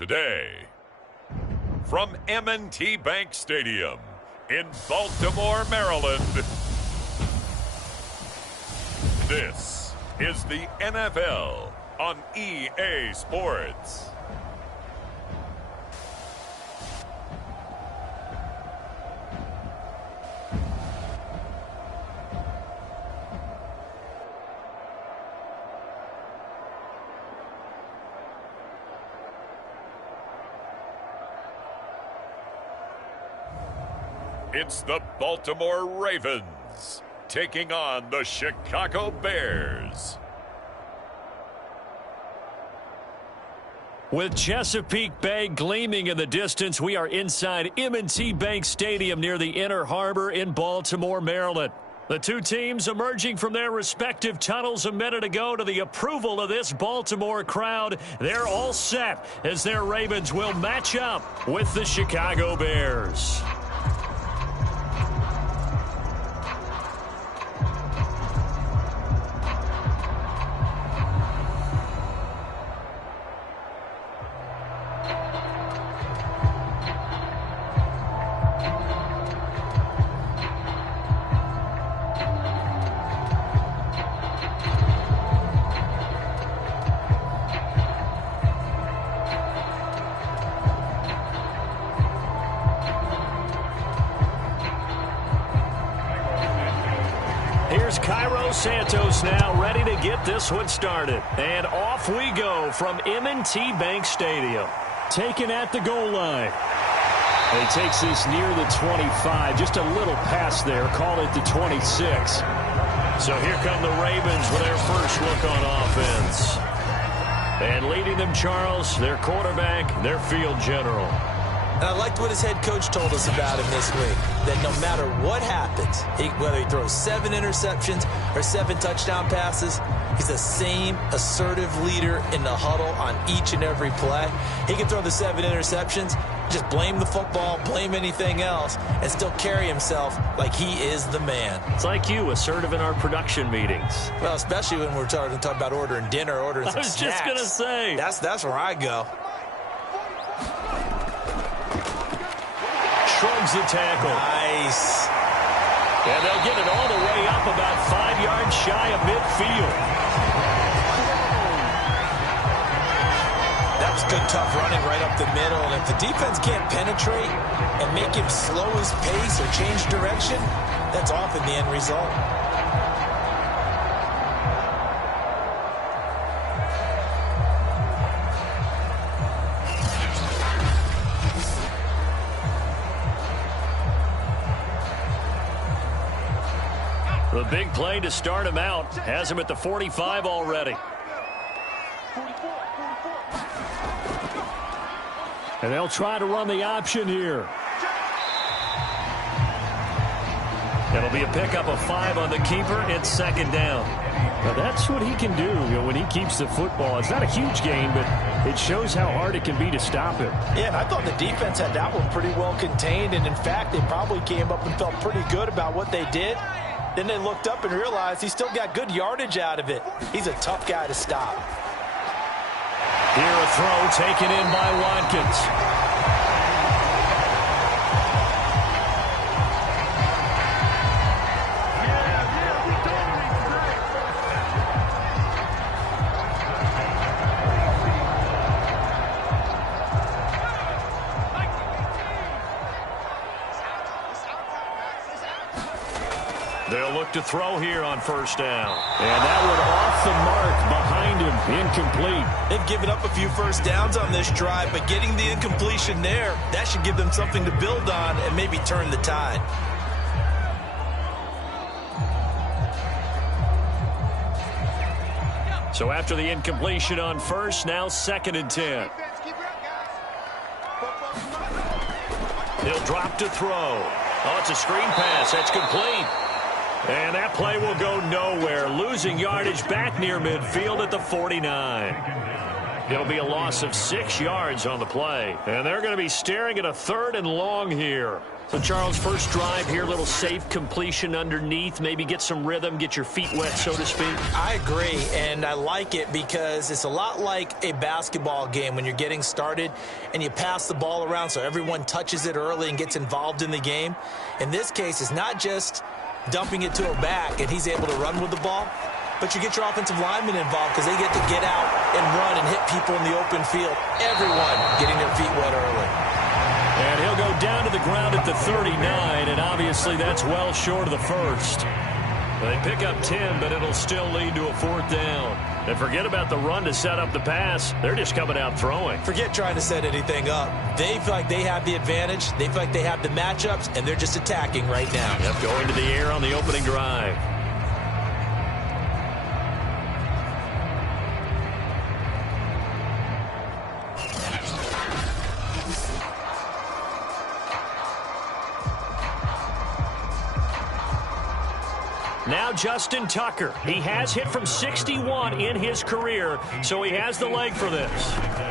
today. From M&T Bank Stadium in Baltimore, Maryland, this is the NFL on EA Sports. It's the Baltimore Ravens taking on the Chicago Bears. With Chesapeake Bay gleaming in the distance, we are inside M&T Bank Stadium near the Inner Harbor in Baltimore, Maryland. The two teams emerging from their respective tunnels a minute ago to the approval of this Baltimore crowd. They're all set as their Ravens will match up with the Chicago Bears. Santos now ready to get this one started. And off we go from M&T Bank Stadium. Taken at the goal line. And he takes this near the 25. Just a little past there. Call it the 26. So here come the Ravens with their first look on offense. And leading them, Charles, their quarterback, their field general. And I liked what his head coach told us about him this week, that no matter what happens, whether he throws 7 interceptions or 7 touchdown passes, he's the same assertive leader in the huddle on each and every play. He can throw the 7 interceptions, just blame the football, blame anything else, and still carry himself like he is the man. It's like you, assertive in our production meetings. Well, especially when we're talking about ordering dinner, ordering some snacks. I was just going to say. That's where I go. Shrugs the tackle. Nice. And they'll get it all the way up about 5 yards shy of midfield. That was good, tough running right up the middle. And if the defense can't penetrate and make him slow his pace or change direction, that's often the end result. The big play to start him out. Has him at the 45 already. And they'll try to run the option here. It'll be a pickup of 5 on the keeper. It's second down. Now that's what he can do, when he keeps the football. It's not a huge gain, but it shows how hard it can be to stop him. Yeah, and I thought the defense had that one pretty well contained. And, in fact, they probably came up and felt pretty good about what they did. Then they looked up and realized he still got good yardage out of it. He's a tough guy to stop. Here a throw taken in by Watkins. They'll look to throw here on first down. And that one off the mark behind him. Incomplete. They've given up a few first downs on this drive, but getting the incompletion there, that should give them something to build on and maybe turn the tide. So after the incompletion on first, now 2nd and 10. He'll drop to throw. Oh, it's a screen pass. That's complete. And that play will go nowhere, losing yardage back near midfield at the 49. It'll be a loss of 6 yards on the play. And they're going to be staring at a 3rd and long here. So, Charles, first drive here, little safe completion underneath, maybe get some rhythm, get your feet wet, so to speak. I agree, and I like it because it's a lot like a basketball game when you're getting started and you pass the ball around so everyone touches it early and gets involved in the game. In this case, it's not just dumping it to a back and he's able to run with the ball, but you get your offensive linemen involved because they get to get out and run and hit people in the open field. Everyone getting their feet wet early. And he'll go down to the ground at the 39, and obviously that's well short of the first. They pick up 10, but it'll still lead to a 4th down. And forget about the run to set up the pass. They're just coming out throwing. Forget trying to set anything up. They feel like they have the advantage. They feel like they have the matchups, and they're just attacking right now. Yep, going to the air on the opening drive. Now Justin Tucker. He has hit from 61 in his career, so he has the leg for this.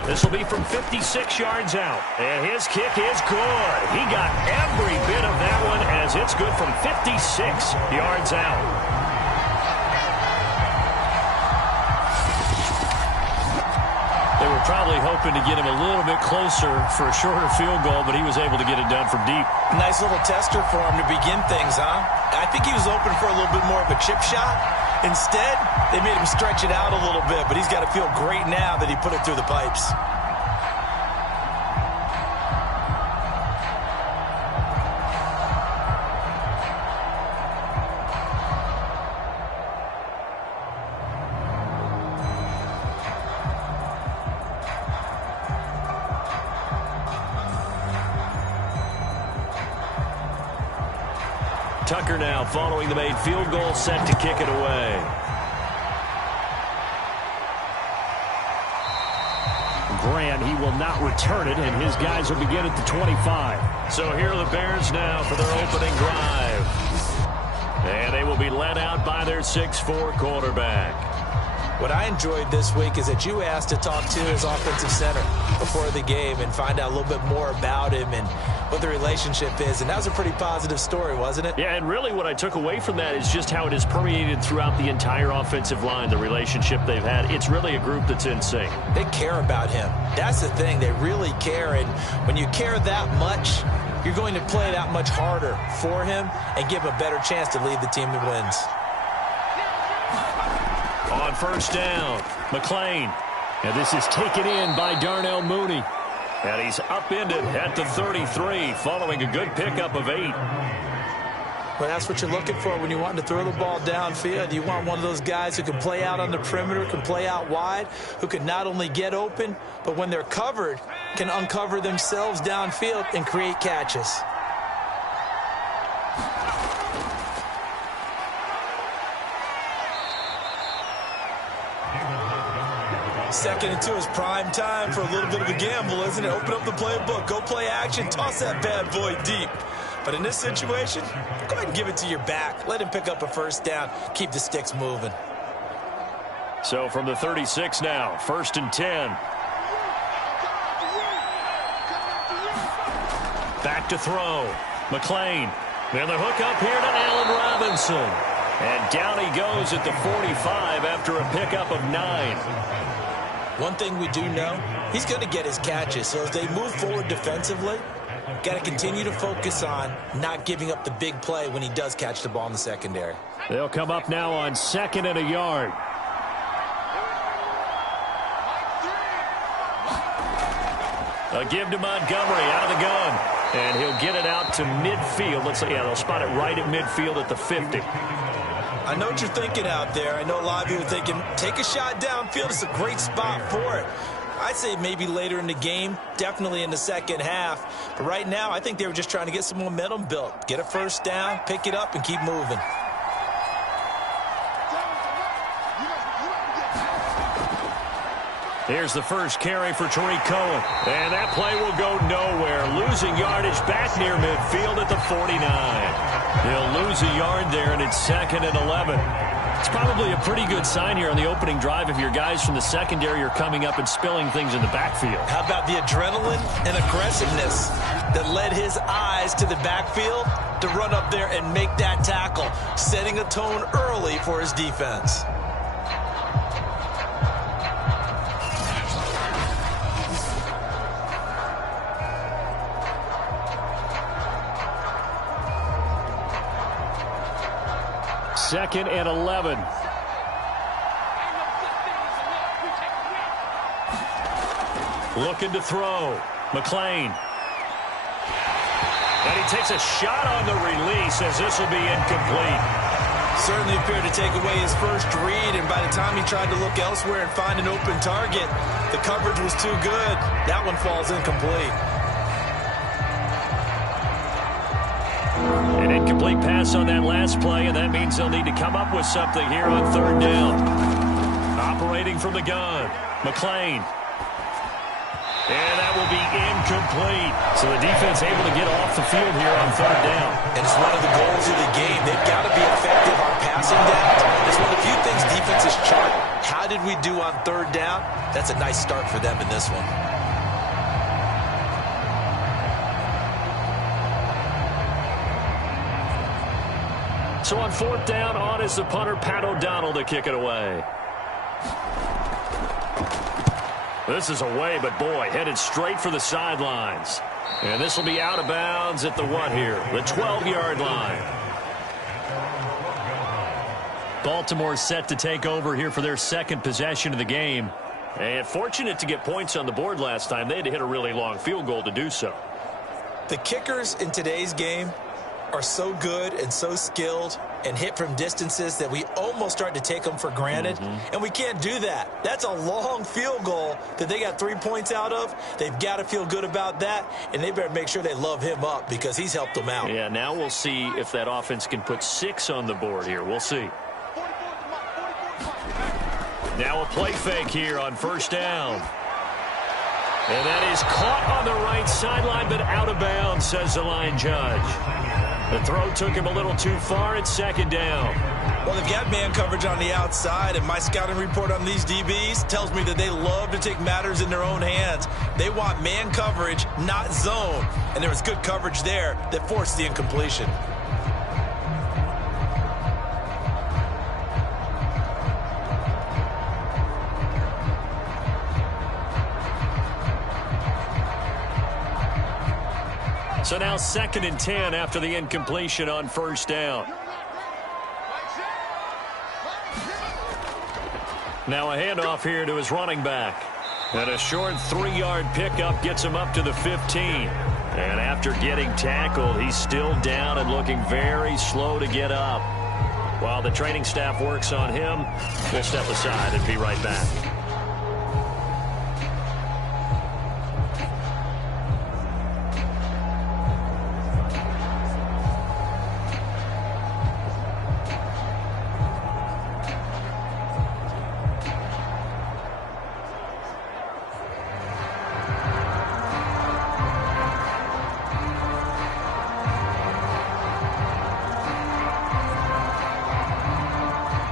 This will be from 56 yards out. And his kick is good. He got every bit of that one as it's good from 56 yards out. They were probably hoping to get him a little bit closer for a shorter field goal, but he was able to get it done from deep. Nice little tester for him to begin things, huh? I think he was open for a little bit more of a chip shot. Instead, they made him stretch it out a little bit, but he's got to feel great now that he put it through the pipes. Tucker now following the made field goal, set to kick it away. Grant, he will not return it, and his guys will begin at the 25. So here are the Bears now for their opening drive. And they will be led out by their 6'4" quarterback. What I enjoyed this week is that you asked to talk to his offensive center before the game and find out a little bit more about him and what the relationship is. And that was a pretty positive story, wasn't it? Yeah, and really what I took away from that is just how it has permeated throughout the entire offensive line, the relationship they've had. It's really a group that's in sync. They care about him. That's the thing. They really care. And when you care that much, you're going to play that much harder for him and give him a better chance to lead the team that wins. On first down, McLean. And this is taken in by Darnell Mooney. And he's upended at the 33 following a good pickup of 8. Well, that's what you're looking for when you want to throw the ball downfield. You want one of those guys who can play out on the perimeter, can play out wide, who can not only get open, but when they're covered, can uncover themselves downfield and create catches. Second and 2 is prime time for a little bit of a gamble, isn't it? Open up the playbook, go play action, toss that bad boy deep. But in this situation, go ahead and give it to your back. Let him pick up a first down. Keep the sticks moving. So from the 36 now, 1st and 10. Back to throw. McLean. And the hook up here to Allen Robinson. And down he goes at the 45 after a pickup of 9. One thing we do know, he's going to get his catches. So as they move forward defensively, got to continue to focus on not giving up the big play when he does catch the ball in the secondary. They'll come up now on 2nd and a yard. A give to Montgomery out of the gun. And he'll get it out to midfield. Let's say, yeah, they'll spot it right at midfield at the 50. I know what you're thinking out there. I know a lot of you are thinking, take a shot downfield. It's a great spot for it. I'd say maybe later in the game, definitely in the second half. But right now, I think they were just trying to get some momentum built. Get a first down, pick it up, and keep moving. Here's the first carry for Tariq Cohen. And that play will go nowhere. Losing yardage back near midfield at the 49. He'll lose a yard there, and it's 2nd and 11. It's probably a pretty good sign here on the opening drive if your guys from the secondary are coming up and spilling things in the backfield. How about the adrenaline and aggressiveness that led his eyes to the backfield to run up there and make that tackle, setting a tone early for his defense. Second and 11. Looking to throw. McLean. And he takes a shot on the release as this will be incomplete. Certainly appeared to take away his first read, and by the time he tried to look elsewhere and find an open target, the coverage was too good. That one falls incomplete. An incomplete pass on that last play, and that means they'll need to come up with something here on third down. Operating from the gun, McLean. And that will be incomplete. So the defense able to get off the field here on third down. And it's one of the goals of the game. They've got to be effective on passing downs. It's one of the few things defenses chart. How did we do on third down? That's a nice start for them in this one. So on fourth down, on is the punter, Pat O'Donnell, to kick it away. This is away, but boy, headed straight for the sidelines. And this will be out of bounds at the what here? The 12-yard line. Baltimore set to take over here for their second possession of the game. And fortunate to get points on the board last time. They had to hit a really long field goal to do so. The kickers in today's game are so good and so skilled and hit from distances that we almost start to take them for granted. And we can't do that. That's a long field goal that they got 3 points out of. They've got to feel good about that, and they better make sure they love him up because he's helped them out. Yeah, now we'll see if that offense can put 6 on the board here. We'll see. Now a play fake here on first down. And that is caught on the right sideline, but out of bounds, says the line judge. The throw took him a little too far at second down. Well, they've got man coverage on the outside, and my scouting report on these DBs tells me that they love to take matters in their own hands. They want man coverage, not zone. And there was good coverage there that forced the incompletion. So now second and 10 after the incompletion on first down. Now a handoff here to his running back. And a short 3-yard pickup gets him up to the 15. And after getting tackled, he's still down and looking very slow to get up. While the training staff works on him, we'll step aside and be right back.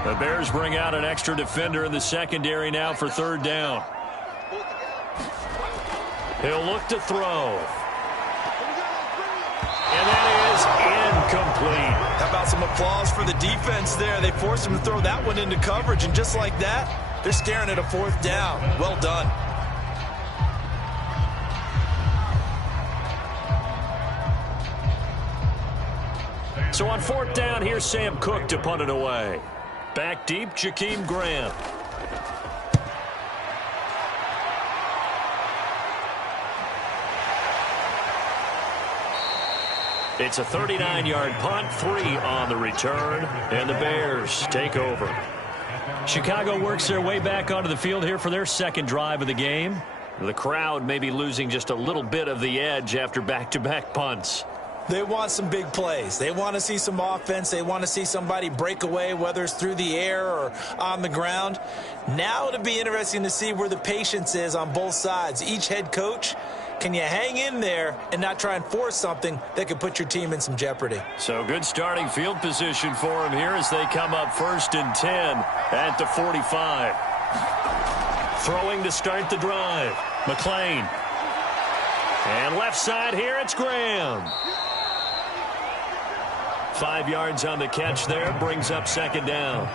The Bears bring out an extra defender in the secondary now for third down. He'll look to throw. And that is incomplete. How about some applause for the defense there? They forced him to throw that one into coverage, and just like that, they're staring at a fourth down. Well done. So on fourth down, here's Sam Cook to punt it away. Back deep, Jakeem Grant. It's a 39-yard punt, 3 on the return, and the Bears take over. Chicago works their way back onto the field here for their second drive of the game. The crowd may be losing just a little bit of the edge after back-to-back punts. They want some big plays. They want to see some offense. They want to see somebody break away, whether it's through the air or on the ground. Now it'll be interesting to see where the patience is on both sides. Each head coach Can you hang in there and not try and force something that could put your team in some jeopardy? So good starting field position for him here as they come up 1st and 10 at the 45. Throwing to start the drive. McLean. And left side here, it's Graham. 5 yards on the catch there, brings up 2nd down.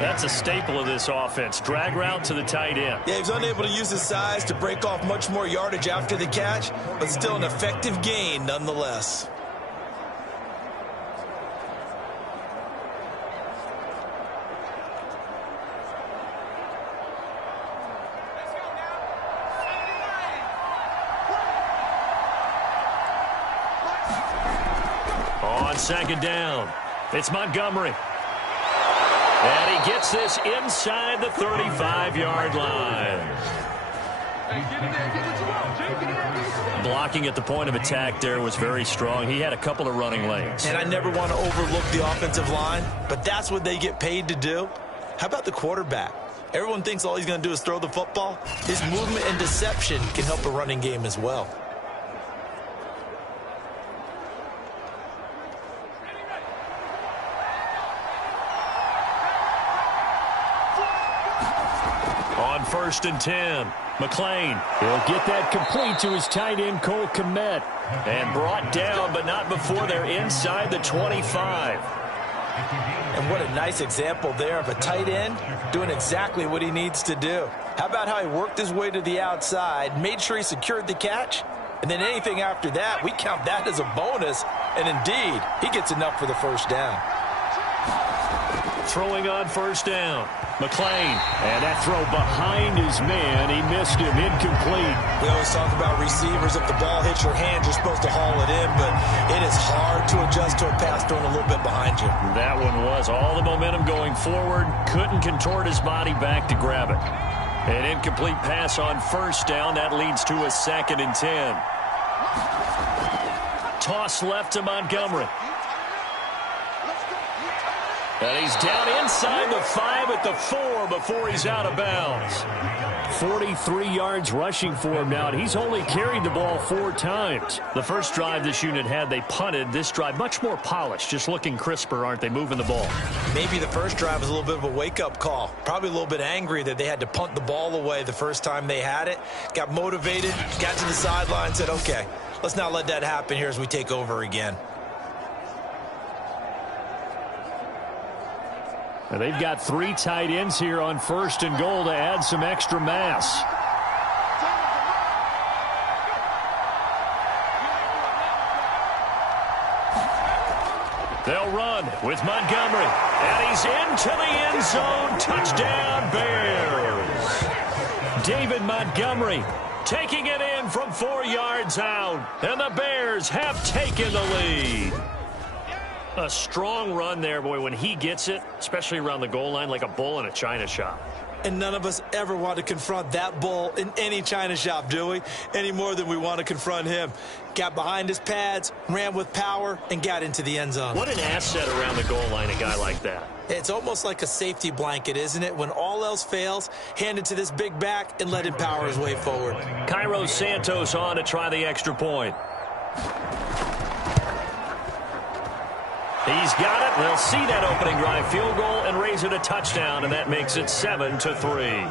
That's a staple of this offense. Drag route to the tight end. Yeah, he was unable to use his size to break off much more yardage after the catch, but still an effective gain nonetheless. On 2nd down, it's Montgomery. And he gets this inside the 35-yard line. Blocking at the point of attack there was very strong. He had a couple of running lanes. And I never want to overlook the offensive line, but that's what they get paid to do. How about the quarterback? Everyone thinks all he's going to do is throw the football. His movement and deception can help a running game as well. On 1st and 10, McLean. He'll get that complete to his tight end, Cole Kmet. And brought down, but not before they're inside the 25. And what a nice example there of a tight end doing exactly what he needs to do. How about how he worked his way to the outside, made sure he secured the catch, and then anything after that, we count that as a bonus. And indeed, he gets enough for the 1st down. Throwing on 1st down. McLean, and that throw behind his man. He missed him, incomplete. We always talk about receivers. If the ball hits your hands, you're supposed to haul it in, but it is hard to adjust to a pass thrown a little bit behind you. That one was all the momentum going forward. Couldn't contort his body back to grab it. An incomplete pass on 1st down. That leads to a 2nd and 10. Toss left to Montgomery. And he's down inside the 5 at the 4 before he's out of bounds. 43 yards rushing for him now, and he's only carried the ball 4 times. The first drive this unit had, they punted. This drive, much more polished, just looking crisper, aren't they, moving the ball? Maybe the first drive was a little bit of a wake-up call. Probably a little bit angry that they had to punt the ball away the first time they had it. Got motivated, got to the sideline, said, okay, let's not let that happen here as we take over again. And they've got 3 tight ends here on 1st and goal to add some extra mass. They'll run with Montgomery. And he's into the end zone. Touchdown, Bears. David Montgomery taking it in from 4 yards out. And the Bears have taken the lead. A strong run there, boy, when he gets it, especially around the goal line, like a bull in a china shop. And none of us ever want to confront that bull in any china shop, do we? Any more than we want to confront him. Got behind his pads, ran with power, and got into the end zone. What an asset around the goal line, a guy like that. It's almost like a safety blanket, isn't it? When all else fails, hand it to this big back and let him power his way forward. Cairo Santos on to try the extra point. He's got it. They'll see that opening drive field goal and raise it a touchdown, and that makes it 7-3.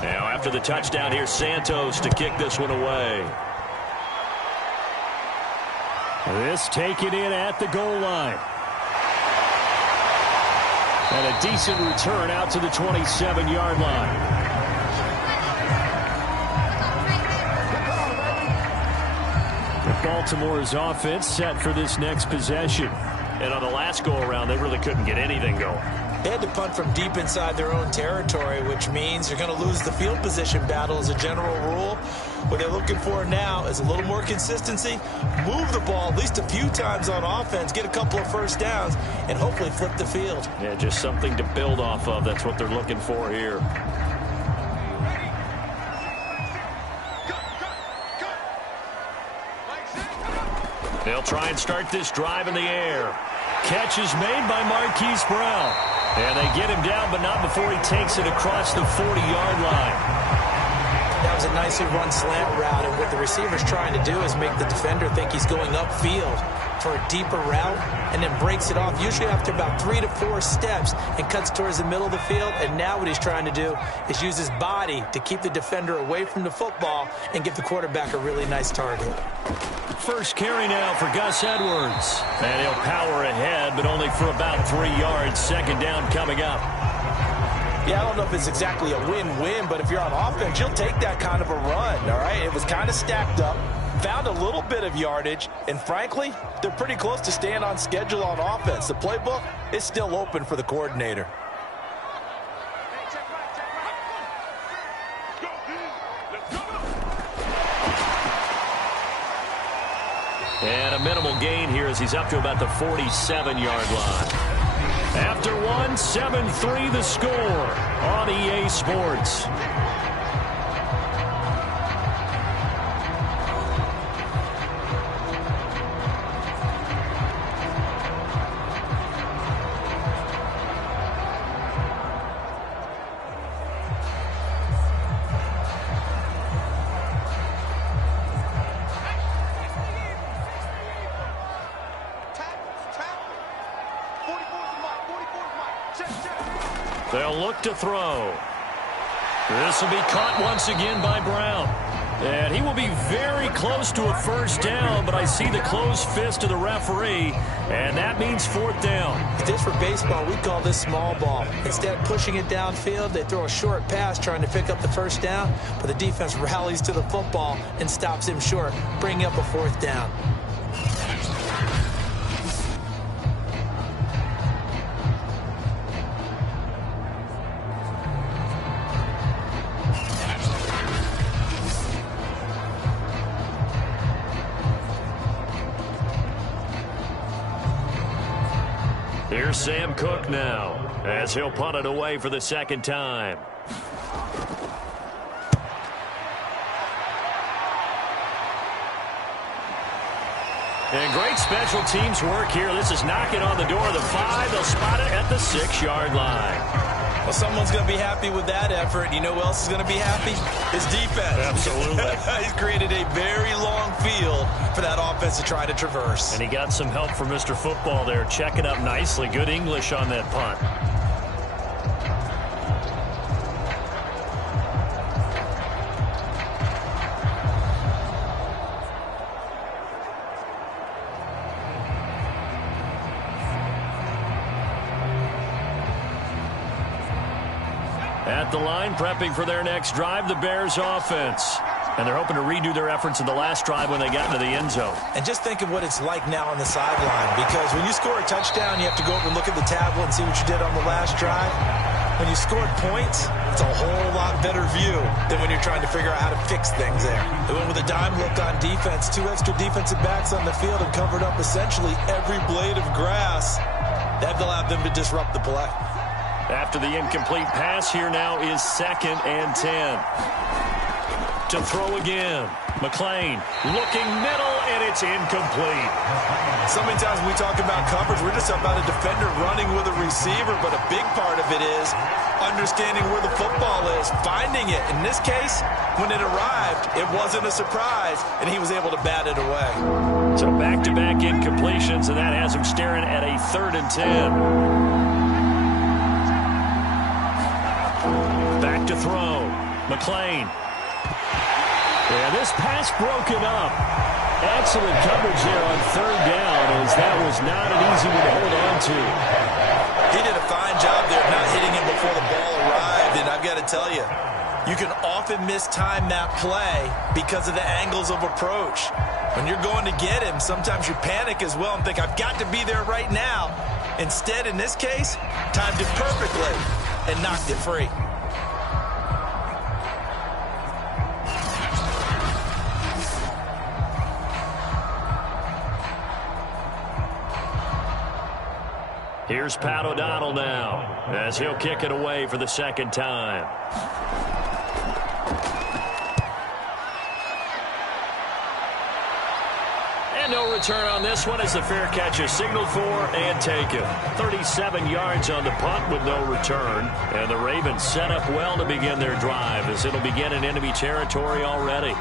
Now, after the touchdown, here's Santos to kick this one away. This taken in at the goal line. And a decent return out to the 27-yard line. Baltimore's offense set for this next possession. And on the last go-around, they really couldn't get anything going. They had to punt from deep inside their own territory, which means you're going to lose the field position battle as a general rule. What they're looking for now is a little more consistency, move the ball at least a few times on offense, get a couple of first downs, and hopefully flip the field. Yeah, just something to build off of. That's what they're looking for here. They'll try and start this drive in the air. Catch is made by Marquise Brown. And they get him down, but not before he takes it across the 40-yard line. That was a nicely run slant route, and what the receiver's trying to do is make the defender think he's going upfield for a deeper route, and then breaks it off, usually after about 3 to 4 steps, and cuts towards the middle of the field. And now what he's trying to do is use his body to keep the defender away from the football and give the quarterback a really nice target. First carry now for Gus Edwards. And he'll power ahead, but only for about 3 yards. Second down coming up. Yeah, I don't know if it's exactly a win-win, but if you're on offense, you'll take that kind of a run, all right? It was kind of stacked up, found a little bit of yardage, and frankly, they're pretty close to staying on schedule on offense. The playbook is still open for the coordinator. And a minimal gain here as he's up to about the 47-yard line. After one, 7-3 the score on EA Sports. They'll look to throw. This will be caught once again by Brown. And he will be very close to a first down, but I see the closed fist of the referee, and that means fourth down. If this were baseball, we'd call this small ball. Instead of pushing it downfield, they throw a short pass trying to pick up the first down, but the defense rallies to the football and stops him short, bringing up a fourth down. Here's Sam Cook now, as he'll punt it away for the second time. And great special teams work here. This is knocking on the door of the 5. They'll spot it at the 6-yard line. Well, someone's going to be happy with that effort. You know who else is going to be happy? His defense. Absolutely. He's created a very long field for that offense to try to traverse. And he got some help from Mr. Football there, checking up nicely. Good English on that punt. At the line, prepping for their next drive, the Bears offense. And they're hoping to redo their efforts in the last drive when they got into the end zone. And just think of what it's like now on the sideline, because when you score a touchdown, you have to go over and look at the tablet and see what you did on the last drive. When you scored points, it's a whole lot better view than when you're trying to figure out how to fix things there. They went with a dime look on defense, 2 extra defensive backs on the field and covered up essentially every blade of grass. That allowed them to disrupt the play. After the incomplete pass, here now is 2nd and 10. To throw again. McClain looking middle, and it's incomplete. So many times when we talk about coverage, we're just about a defender running with a receiver, but a big part of it is understanding where the football is, finding it. In this case, when it arrived, it wasn't a surprise, and he was able to bat it away. So back-to-back incompletions, and that has him staring at a 3rd and 10. Back to throw. McClain. Yeah, this pass broken up. Excellent coverage there on 3rd down, as that was not an easy one to hold on to. He did a fine job there of not hitting him before the ball arrived, and I've got to tell you, you can often mistime that play because of the angles of approach. When you're going to get him, sometimes you panic as well and think, I've got to be there right now. Instead, in this case, timed it perfectly and knocked it free. Here's Pat O'Donnell now as he'll kick it away for the second time. And no return on this one as the fair catch is signaled for and taken. 37 yards on the punt with no return. And the Ravens set up well to begin their drive as it'll begin in enemy territory already.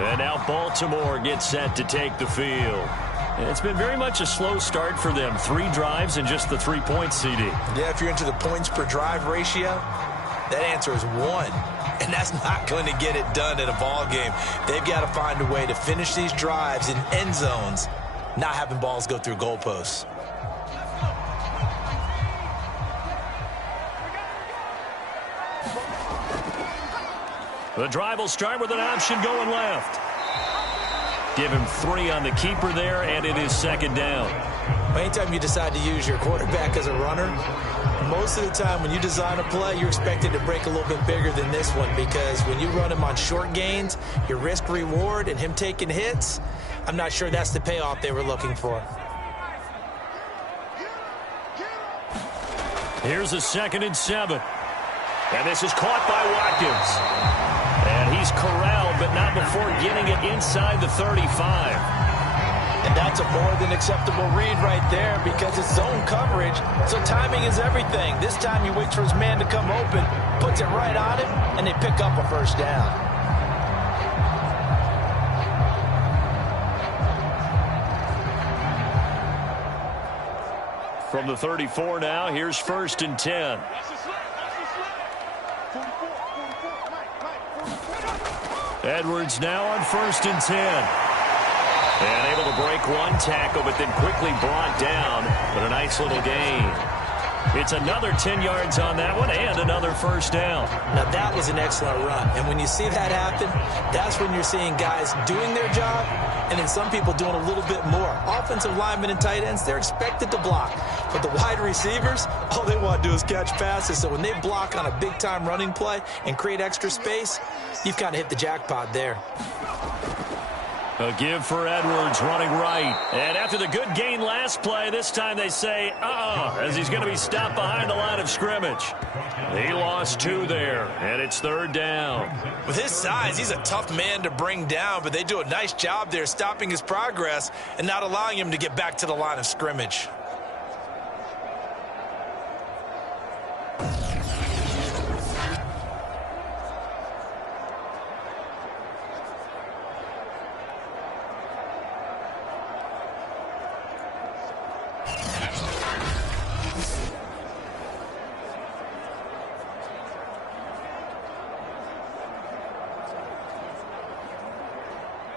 And now Baltimore gets set to take the field. And it's been very much a slow start for them. 3 drives and just the 3 points, CD. Yeah, if you're into the points per drive ratio, that answer is 1. And that's not going to get it done in a ball game. They've got to find a way to finish these drives in end zones, not having balls go through goalposts. The drive will start with an option going left. Give him 3 on the keeper there, and it is second down. Anytime you decide to use your quarterback as a runner, most of the time when you design a play, you're expected to break a little bit bigger than this one, because when you run him on short gains, your risk-reward and him taking hits, I'm not sure that's the payoff they were looking for. Here's a 2nd and 7. And this is caught by Watkins. And he's corralled, but not before getting it inside the 35. And that's a more than acceptable read right there, because it's zone coverage, so timing is everything. This time he waits for his man to come open, puts it right on him, and they pick up a first down. From the 34 now, here's 1st and 10. Edwards now on 1st and 10. And able to break one tackle, but then quickly brought down. But a nice little gain. It's another 10 yards on that one and another first down. Now that was an excellent run. And when you see that happen, that's when you're seeing guys doing their job and then some people doing a little bit more. Offensive linemen and tight ends, they're expected to block. But the wide receivers, all they want to do is catch passes. So when they block on a big-time running play and create extra space, you've kind of hit the jackpot there. A give for Edwards running right. And after the good gain last play, this time they say, as he's going to be stopped behind the line of scrimmage. He lost 2 there, and it's 3rd down. With his size, he's a tough man to bring down, but they do a nice job there stopping his progress and not allowing him to get back to the line of scrimmage.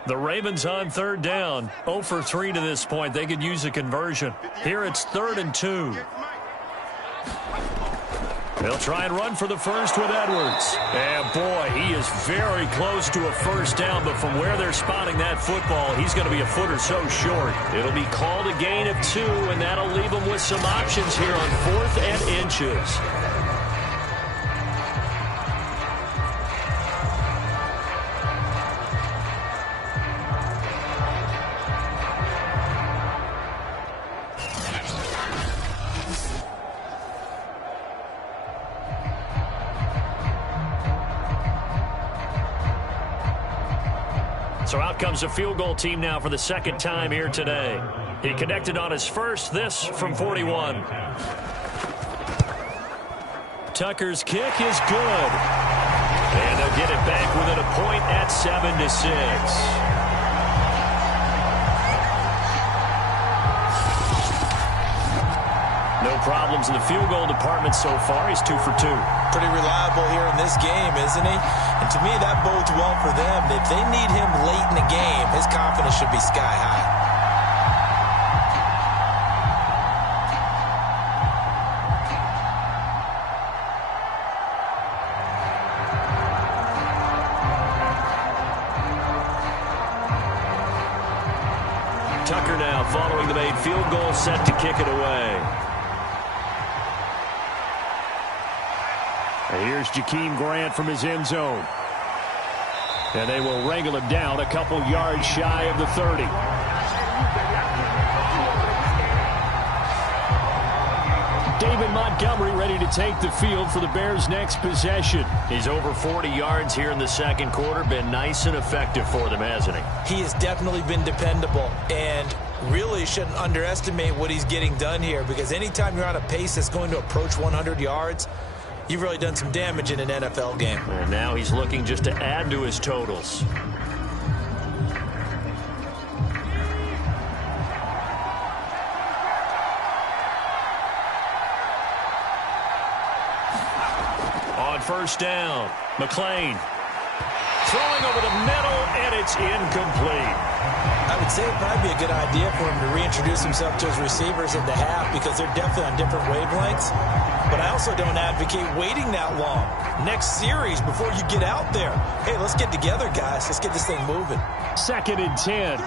The Ravens on 3rd down. 0 for 3 to this point. They could use a conversion. Here it's 3rd and 2. They'll try and run for the first with Edwards. And boy, he is very close to a first down, but from where they're spotting that football, he's going to be a foot or so short. It'll be called a gain of 2, and that'll leave them with some options here on 4th and inches. So out comes a field goal team now for the 2nd time here today. He connected on his first, this from 41. Tucker's kick is good. And they'll get it back within a point at 7-6. No problems in the field goal department so far. He's 2 for 2. Pretty reliable here in this game, isn't he? And to me, that bodes well for them. If they need him late in the game, his confidence should be sky high. Tucker now following the made field goal, set to kick it away. Here's Jakeem Grant from his end zone. And they will wrangle him down a couple yards shy of the 30. David Montgomery ready to take the field for the Bears' next possession. He's over 40 yards here in the second quarter. Been nice and effective for them, hasn't he? He has definitely been dependable, and really shouldn't underestimate what he's getting done here, because anytime you're on a pace that's going to approach 100 yards, you've really done some damage in an NFL game. And now he's looking just to add to his totals. On first down, McClain throwing over the middle, and it's incomplete. I would say it would probably be a good idea for him to reintroduce himself to his receivers at the half, because they're definitely on different wavelengths. But I also don't advocate waiting that long. Next series, before you get out there, hey, let's get together, guys. Let's get this thing moving. 2nd and 10.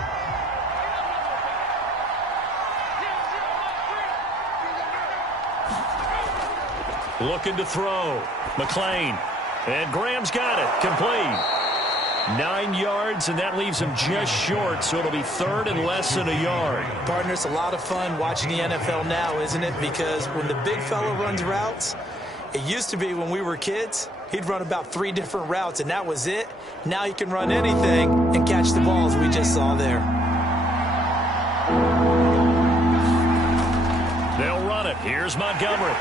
Looking to throw. McClain. And Graham's got it. Complete. 9 yards, and that leaves him just short, so it'll be 3rd and less than a yard. Partner, it's a lot of fun watching the NFL now, isn't it? Because when the big fella runs routes, it used to be when we were kids, he'd run about 3 different routes, and that was it. Now he can run anything and catch the balls we just saw there. They'll run it. Here's Montgomery.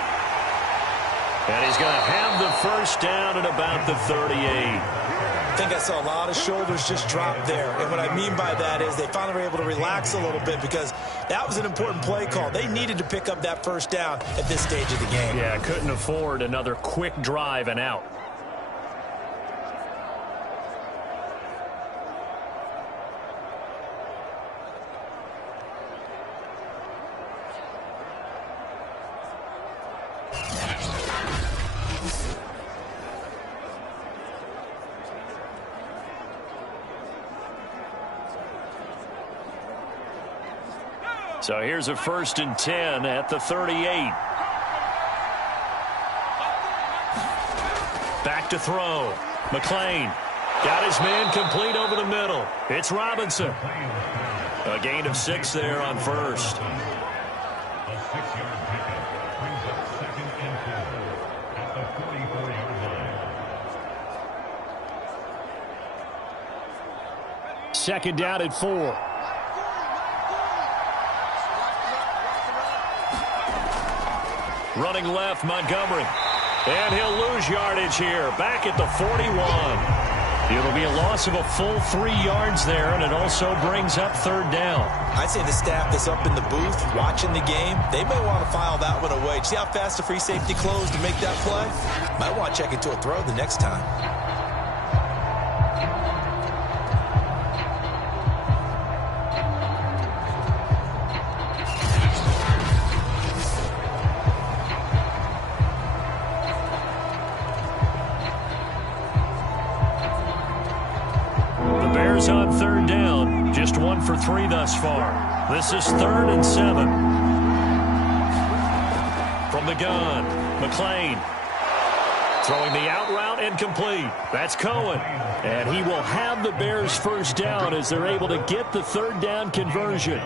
And he's going to have the first down at about the 38. I think I saw a lot of shoulders just drop there. And what I mean by that is they finally were able to relax a little bit, because that was an important play call. They needed to pick up that first down at this stage of the game. Yeah, couldn't afford another quick drive and out. So here's a 1st and 10 at the 38. Back to throw. McClain got his man complete over the middle. It's Robinson. A gain of 6 there on first. Second down at 4. Running left, Montgomery. And he'll lose yardage here. Back at the 41. It'll be a loss of a full 3 yards there, and it also brings up 3rd down. I'd say the staff that's up in the booth watching the game, they may want to file that one away. See how fast the free safety closed to make that play? Might want to check into a throw the next time. On 3rd down, just 1 for 3 thus far. This is 3rd and 7. From the gun, McClain throwing the out route and complete. That's Cohen. And he will have the Bears' first down as they're able to get the 3rd down conversion.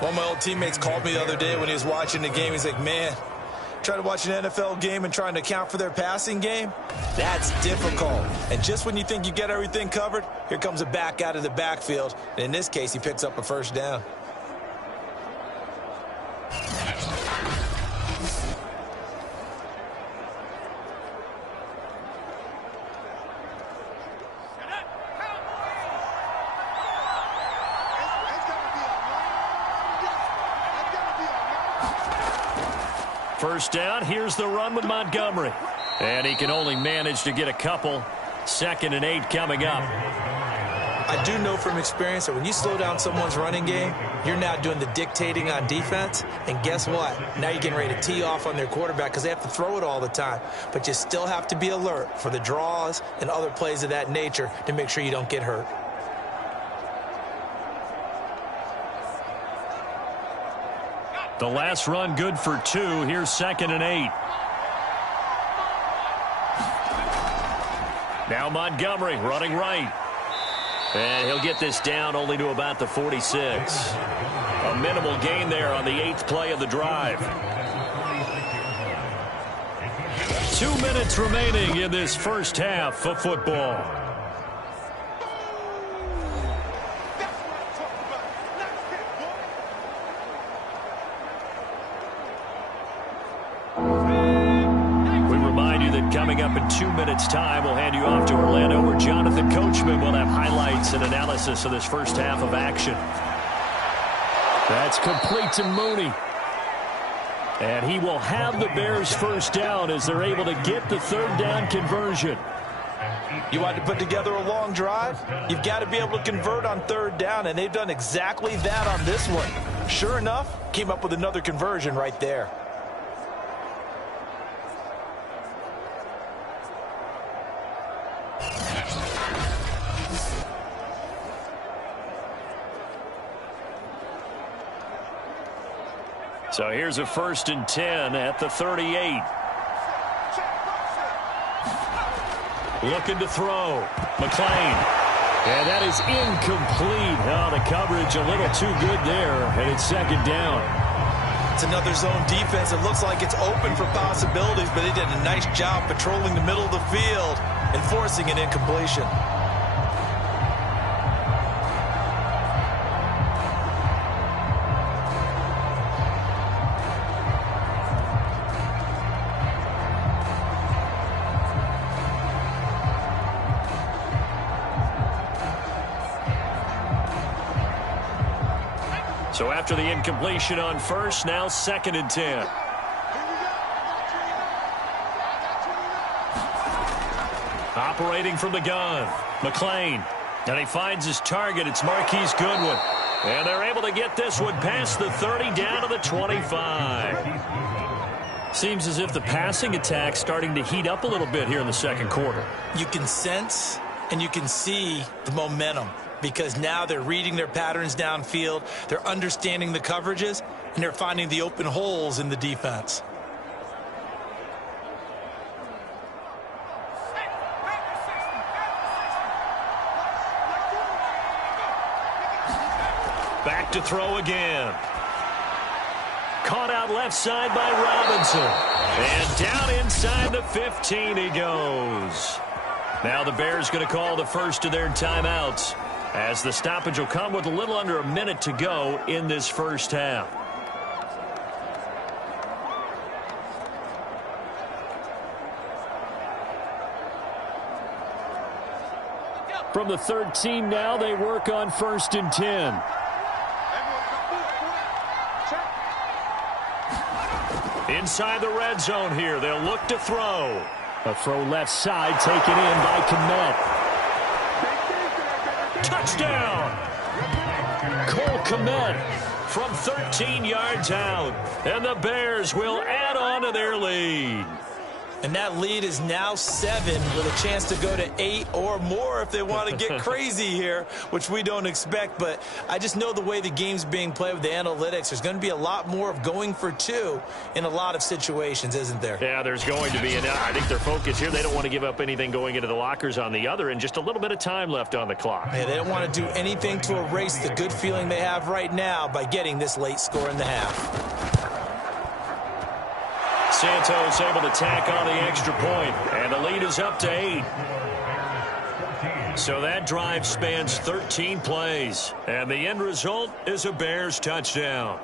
One of my old teammates called me the other day when he was watching the game. He's like, man, trying to watch an NFL game and trying to account for their passing game, that's difficult. And just when you think you get everything covered, here comes a back out of the backfield. And in this case, he picks up a first down. First down, here's the run with Montgomery. And he can only manage to get a couple. 2nd and 8 coming up. I do know from experience that when you slow down someone's running game, you're now doing the dictating on defense. And guess what? Now you're getting ready to tee off on their quarterback because they have to throw it all the time. But you still have to be alert for the draws and other plays of that nature to make sure you don't get hurt. The last run good for 2. Here's 2nd and 8. Now Montgomery running right. And he'll get this down only to about the 46. A minimal gain there on the 8th play of the drive. 2 minutes remaining in this first half of football. Coming up in 2 minutes' time, we'll hand you off to Orlando, where Jonathan Coachman will have highlights and analysis of this first half of action. That's complete to Mooney. And he will have the Bears first down as they're able to get the third down conversion. You want to put together a long drive? You've got to be able to convert on third down, and they've done exactly that on this one. Sure enough, came up with another conversion right there. So here's a 1st and 10 at the 38. Looking to throw. McClain. And that is incomplete. Oh, the coverage a little too good there, and it's 2nd down. It's another zone defense. It looks like it's open for possibilities, but they did a nice job patrolling the middle of the field and forcing an incompletion. So after the incompletion on first, now 2nd and 10. Operating from the gun, McClain. And he finds his target. It's Marquise Goodwin. And they're able to get this one past the 30 down to the 25. Seems as if the passing attack's starting to heat up a little bit here in the second quarter. You can sense and you can see the momentum, because now they're reading their patterns downfield, they're understanding the coverages, and they're finding the open holes in the defense. Back to throw again. Caught out left side by Robinson. And down inside the 15 he goes. Now the Bears going to call the first of their timeouts, as the stoppage will come with a little under a minute to go in this first half. From the 13 now, they work on 1st and 10. Inside the red zone here, they'll look to throw. A throw left side taken in by Kmet. Touchdown! Cole Kmet from 13 yards out. And the Bears will add on to their lead. And that lead is now 7, with a chance to go to 8 or more if they want to get crazy here, which we don't expect. But I just know the way the game's being played with the analytics, there's going to be a lot more of going for 2 in a lot of situations, isn't there? Yeah, there's going to be. And I think their focus here, they don't want to give up anything going into the lockers on the other, and just a little bit of time left on the clock. Yeah, they don't want to do anything to erase the good feeling they have right now by getting this late score in the half. Santos able to tack on the extra point, and the lead is up to 8. So that drive spans 13 plays, and the end result is a Bears touchdown.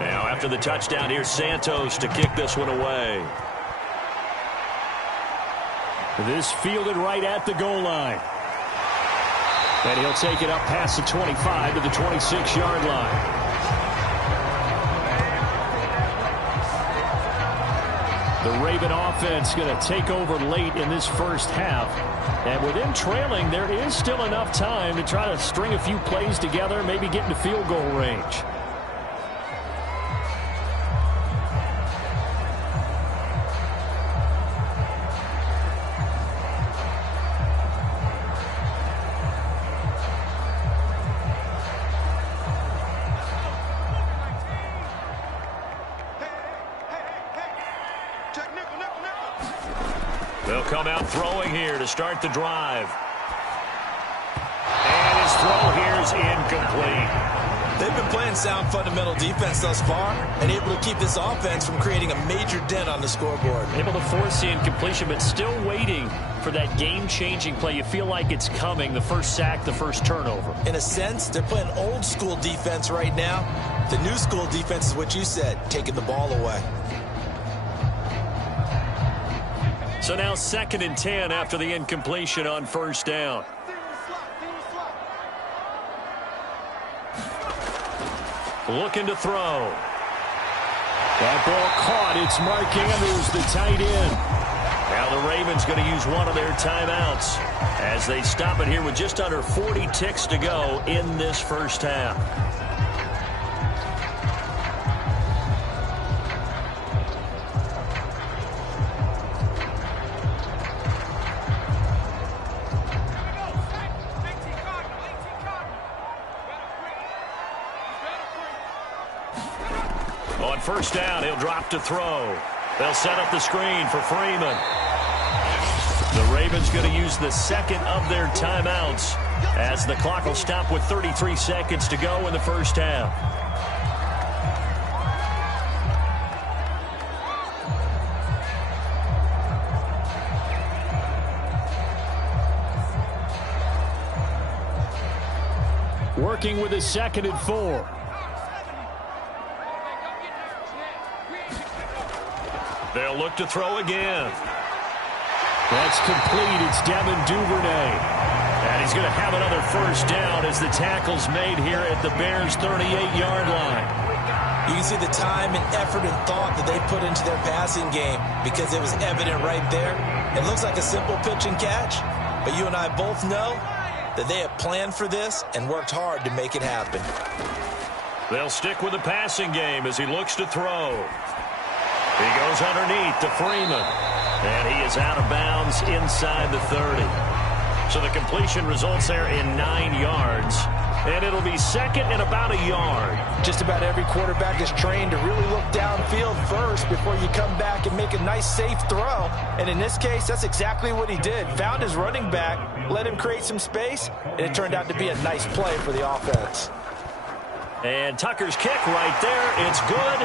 Now, after the touchdown, here's Santos to kick this one away. This fielded right at the goal line. And he'll take it up past the 25 to the 26-yard line. The Raven offense going to take over late in this first half. And with them trailing, there is still enough time to try to string a few plays together, maybe get into field goal range. They'll come out throwing here to start the drive. And his throw here is incomplete. They've been playing sound fundamental defense thus far and able to keep this offense from creating a major dent on the scoreboard. Able to force the incompletion, but still waiting for that game-changing play. You feel like it's coming, the first sack, the first turnover. In a sense, they're playing old-school defense right now. The new school defense is what you said, taking the ball away. So now 2nd and 10 after the incompletion on first down. Looking to throw. That ball caught. It's Mark Andrews, the tight end. Now the Ravens going to use one of their timeouts as they stop it here with just under 40 ticks to go in this first half. On first down, he'll drop to throw. They'll set up the screen for Freeman. The Ravens going to use the second of their timeouts as the clock will stop with 33 seconds to go in the first half. Working with a 2nd and 4. They'll look to throw again. That's complete. It's Devin Duvernay. And he's going to have another first down as the tackle's made here at the Bears' 38-yard line. You can see the time and effort and thought that they put into their passing game because it was evident right there. It looks like a simple pitch and catch, but you and I both know that they have planned for this and worked hard to make it happen. They'll stick with the passing game as he looks to throw. He goes underneath to Freeman. And he is out of bounds inside the 30. So the completion results there in 9 yards. And it'll be 2nd and about a yard. Just about every quarterback is trained to really look downfield first before you come back and make a nice, safe throw. And in this case, that's exactly what he did. Found his running back, let him create some space, and it turned out to be a nice play for the offense. And Tucker's kick right there. It's good.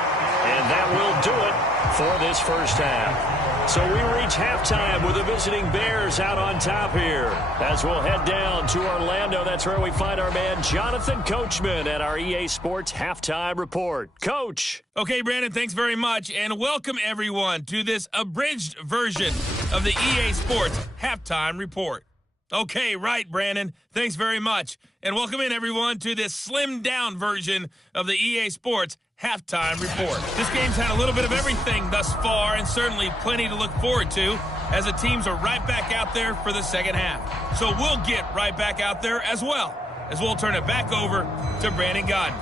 And that will do it for this first half. So we reach halftime with the visiting Bears out on top here. As we'll head down to Orlando, that's where we find our man Jonathan Coachman at our EA Sports Halftime Report. Coach. Okay, Brandon, thanks very much. And welcome, everyone, to this abridged version of the EA Sports Halftime Report. Okay, right, Brandon. Thanks very much. And welcome in, everyone, to this slimmed-down version of the EA Sports Halftime Report. This game's had a little bit of everything thus far, and certainly plenty to look forward to, as the teams are right back out there for the second half. So we'll get right back out there as well, as we'll turn it back over to Brandon Godden.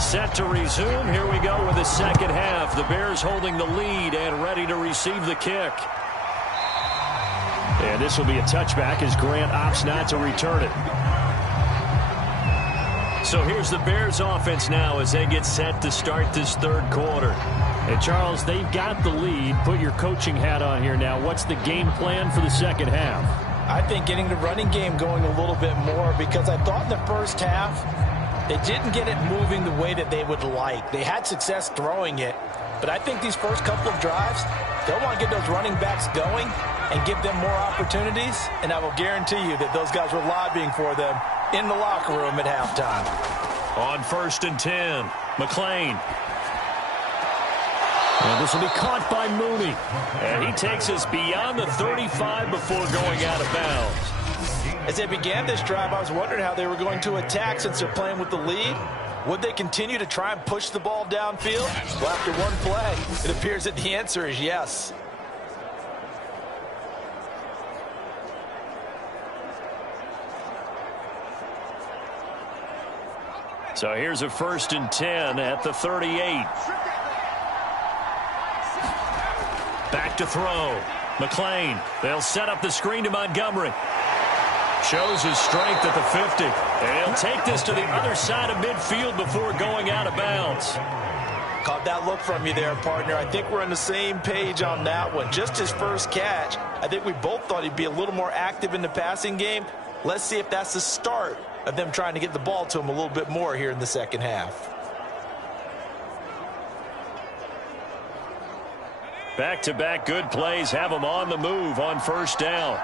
Set to resume. Here we go with the second half. The Bears holding the lead and ready to receive the kick. And this will be a touchback as Grant opts not to return it. So here's the Bears offense now as they get set to start this third quarter. And Charles, they've got the lead. Put your coaching hat on here now. What's the game plan for the second half? I think getting the running game going a little bit more, because I thought in the first half they didn't get it moving the way that they would like. They had success throwing it, But I think these first couple of drives, they'll want to get those running backs going and give them more opportunities. And I will guarantee you that those guys were lobbying for them in the locker room at halftime. On 1st and 10, McClain. And this will be caught by Mooney. And he takes us beyond the 35 before going out of bounds. As they began this drive, I was wondering how they were going to attack since they're playing with the lead. Would they continue to try and push the ball downfield? Well, after one play, it appears that the answer is yes. So here's a 1st and 10 at the 38. Back to throw. McClain. They'll set up the screen to Montgomery. Shows his strength at the 50. And he'll take this to the other side of midfield before going out of bounds. Caught that look from you there, partner. I think we're on the same page on that one. Just his first catch. I think we both thought he'd be a little more active in the passing game. Let's see if that's the start of them trying to get the ball to him a little bit more here in the second half. Back-to-back good plays have him on the move on 1st down.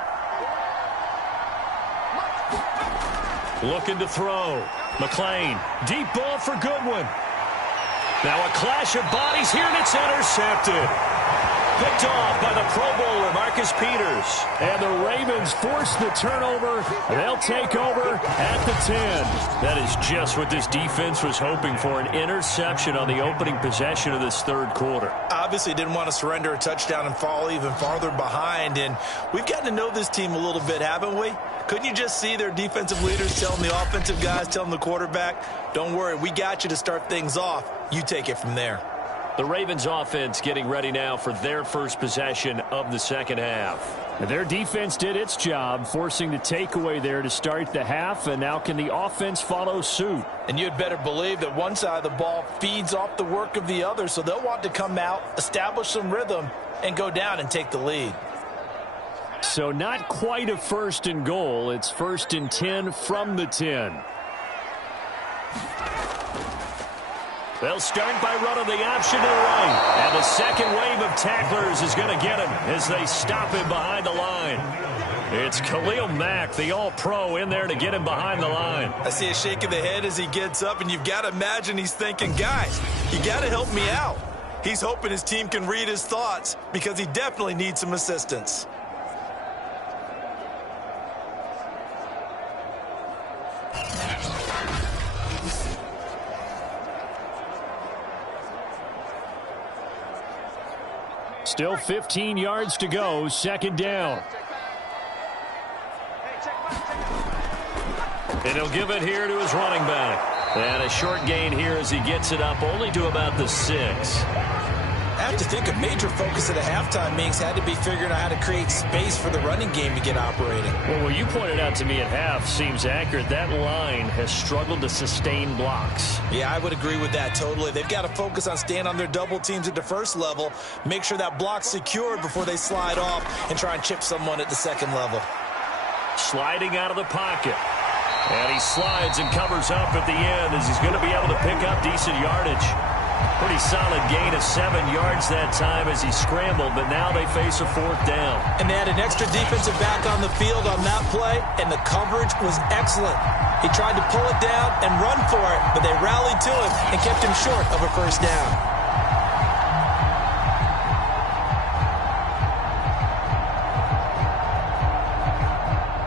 Looking to throw. McClain. Deep ball for Goodwin. Now a clash of bodies here, and it's intercepted. Picked off by the Pro Bowler, Marcus Peters. And the Ravens force the turnover. They'll take over at the 10. That is just what this defense was hoping for, an interception on the opening possession of this 3rd quarter. Obviously didn't want to surrender a touchdown and fall even farther behind. And we've gotten to know this team a little bit, haven't we? Couldn't you just see their defensive leaders telling the offensive guys, telling the quarterback, don't worry, we got you to start things off. You take it from there. The Ravens offense getting ready now for their first possession of the second half. Their defense did its job, forcing the takeaway there to start the half, and now can the offense follow suit? And you'd better believe that one side of the ball feeds off the work of the other, so they'll want to come out, establish some rhythm, and go down and take the lead. So not quite a 1st and goal. It's 1st and 10 from the 10. They'll start by running the option to the right. And the second wave of tacklers is going to get him as they stop him behind the line. It's Khalil Mack, the all-pro, in there to get him behind the line. I see a shake of the head as he gets up, and you've got to imagine he's thinking, guys, you got to help me out. He's hoping his team can read his thoughts because he definitely needs some assistance. Still 15 yards to go, 2nd down. And he'll give it here to his running back. And a short gain here as he gets it up only to about the 6. I have to think a major focus at the halftime meetings had to be figuring out how to create space for the running game to get operating. Well, what you pointed out to me at half seems accurate. That line has struggled to sustain blocks. Yeah, I would agree with that totally. They've got to focus on staying on their double teams at the first level, make sure that block's secured before they slide off and try and chip someone at the second level. Sliding out of the pocket. And he slides and covers up at the end as he's going to be able to pick up decent yardage. Pretty solid gain of 7 yards that time as he scrambled, but now they face a 4th down. And they had an extra defensive back on the field on that play, and the coverage was excellent. He tried to pull it down and run for it, but they rallied to him and kept him short of a 1st down.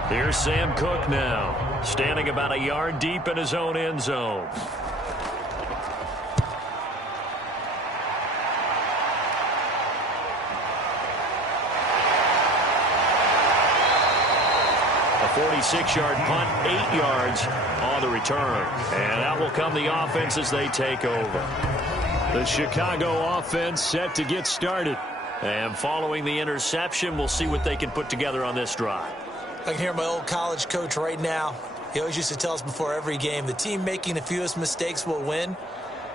Here's Sam Cook now, standing about a yard deep in his own end zone. A 46-yard punt, 8 yards on the return. And out will come the offense as they take over. The Chicago offense set to get started. And following the interception, we'll see what they can put together on this drive. I can hear my old college coach right now. He always used to tell us before every game, the team making the fewest mistakes will win.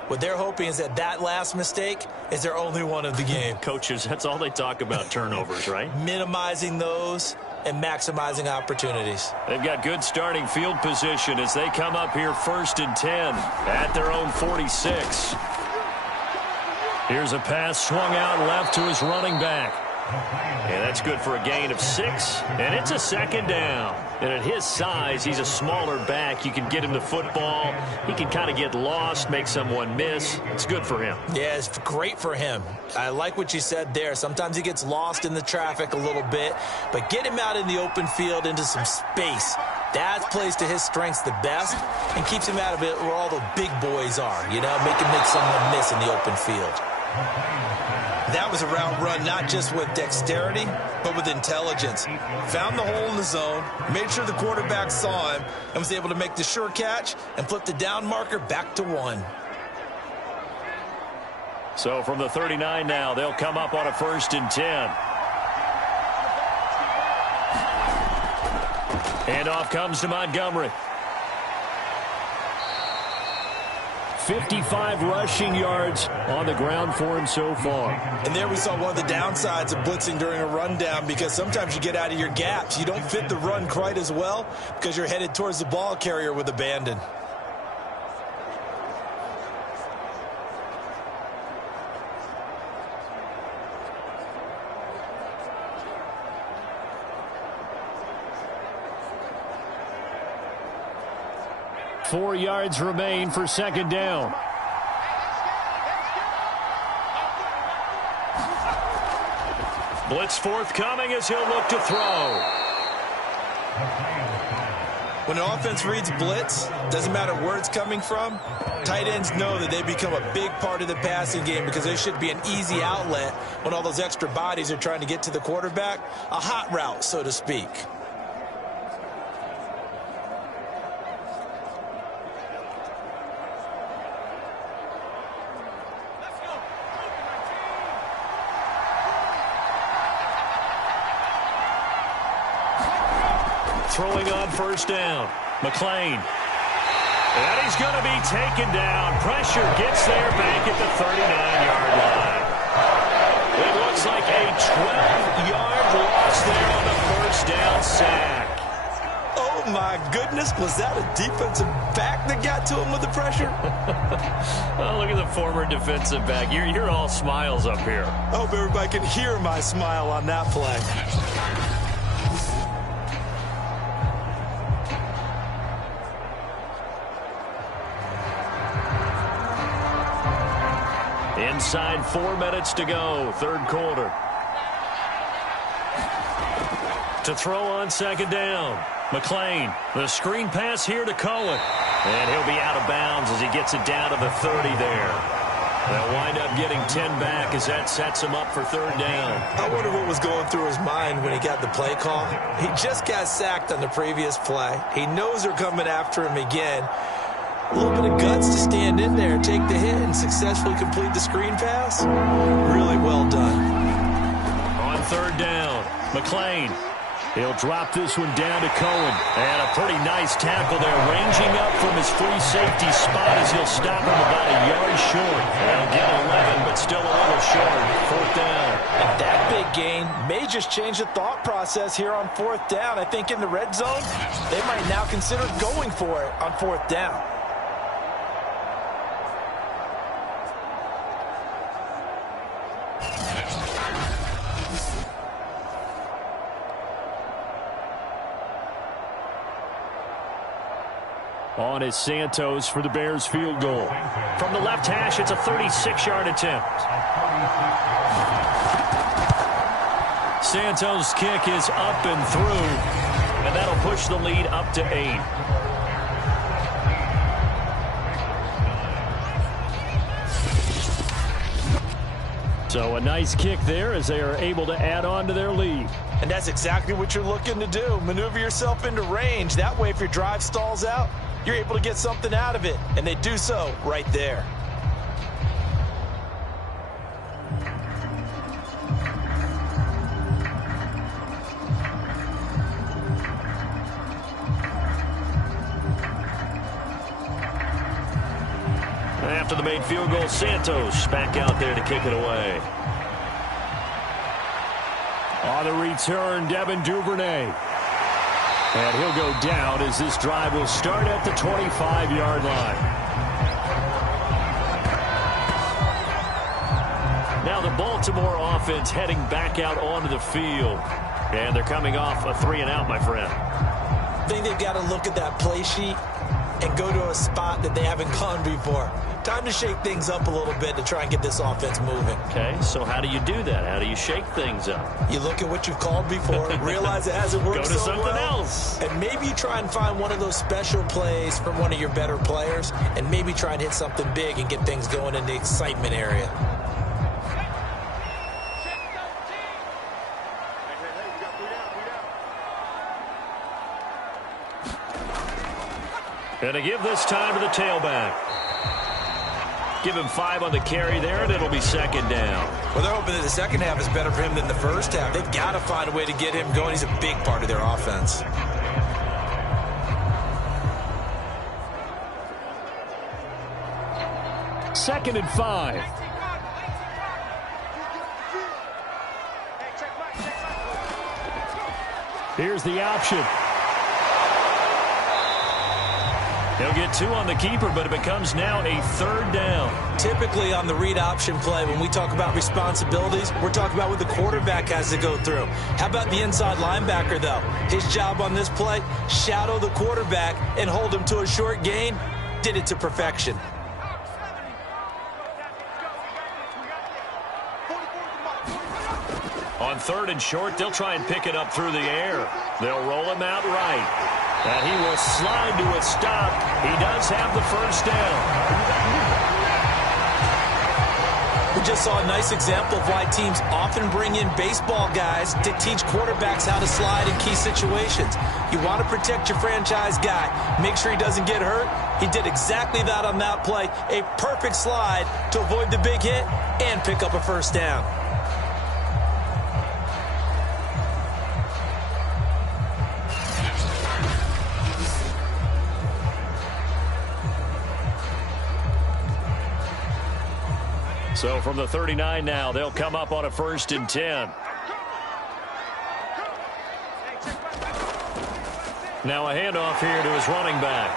What they're hoping is that that last mistake is their only one of the game. Coaches, that's all they talk about, turnovers, right? Minimizing those and maximizing opportunities. They've got good starting field position as they come up here 1st and 10 at their own 46. Here's a pass swung out left to his running back. And that's good for a gain of 6, and it's a second down. And at his size, he's a smaller back. You can get him the football. He can kind of get lost, make someone miss. It's good for him. Yeah, it's great for him. I like what you said there. Sometimes he gets lost in the traffic a little bit, but get him out in the open field into some space. That plays to his strengths the best and keeps him out of it where all the big boys are, you know, make him make someone miss in the open field. That was a route run not just with dexterity, but with intelligence. Found the hole in the zone, made sure the quarterback saw him, and was able to make the sure catch and flip the down marker back to 1. So from the 39 now, they'll come up on a 1st and 10. And off comes to Montgomery. 55 rushing yards on the ground for him so far. And there we saw one of the downsides of blitzing during a rundown, because sometimes you get out of your gaps. You don't fit the run quite as well because you're headed towards the ball carrier with abandon. Four yards remain for second down. Blitz forthcoming as he'll look to throw. When an offense reads blitz, doesn't matter where it's coming from, tight ends know that they become a big part of the passing game because there should be an easy outlet when all those extra bodies are trying to get to the quarterback. A hot route, so to speak. Throwing on first down. McLean. And he's going to be taken down. Pressure gets there back at the 39-yard line. It looks like a 12-yard loss there on the first down sack. Oh, my goodness. Was that a defensive back that got to him with the pressure? Oh, look at the former defensive back. You're all smiles up here. I hope everybody can hear my smile on that play. Inside 4 minutes to go, third quarter. To throw on second down. McLean, the screen pass here to Cohen. And he'll be out of bounds as he gets it down to the 30 there. They'll wind up getting 10 back as that sets him up for third down. I wonder what was going through his mind when he got the play call. He just got sacked on the previous play. He knows they're coming after him again. A little bit of guts to stand in there, take the hit, and successfully complete the screen pass. Really well done. On third down, McLean. He'll drop this one down to Cohen. And a pretty nice tackle there, ranging up from his free safety spot as he'll stop him about a yard short. They'll get 11, but still a little short. Fourth down. And that big gain may just change the thought process here on fourth down. I think in the red zone, they might now consider going for it on fourth down. On is Santos for the Bears field goal. From the left hash, it's a 36-yard attempt. Santos' kick is up and through, and that'll push the lead up to 8. So a nice kick there as they are able to add on to their lead. And that's exactly what you're looking to do. Maneuver yourself into range. That way, if your drive stalls out, you're able to get something out of it, and they do so right there. After the made field goal, Santos back out there to kick it away. On the return, Devin Duvernay. And he'll go down as this drive will start at the 25-yard line. Baltimore offense heading back out onto the field. And they're coming off a 3-and-out, my friend. I think they've got to look at that play sheet and go to a spot that they haven't gone before. Time to shake things up a little bit to try and get this offense moving. Okay, so how do you do that? How do you shake things up? You look at what you've called before, realize it hasn't worked Go to so something well, else. and maybe you try and find one of those special plays from one of your better players, and maybe try and hit something big and get things going in the excitement area. And to give this time to the tailback. Give him 5 on the carry there, and it'll be second down. Well, they're hoping that the second half is better for him than the first half. They've got to find a way to get him going. He's a big part of their offense. Second and 5. Here's the option. He'll get 2 on the keeper, but it becomes now a third down. Typically on the read option play, when we talk about responsibilities, we're talking about what the quarterback has to go through. How about the inside linebacker, though? His job on this play, shadow the quarterback and hold him to a short gain. Did it to perfection. On third and short, they'll try and pick it up through the air. They'll roll him out right. And he will slide to a stop. He does have the first down. We just saw a nice example of why teams often bring in baseball guys to teach quarterbacks how to slide in key situations. You want to protect your franchise guy. Make sure he doesn't get hurt. He did exactly that on that play. A perfect slide to avoid the big hit and pick up a first down. So from the 39 now, they'll come up on a 1st and 10. Now a handoff here to his running back.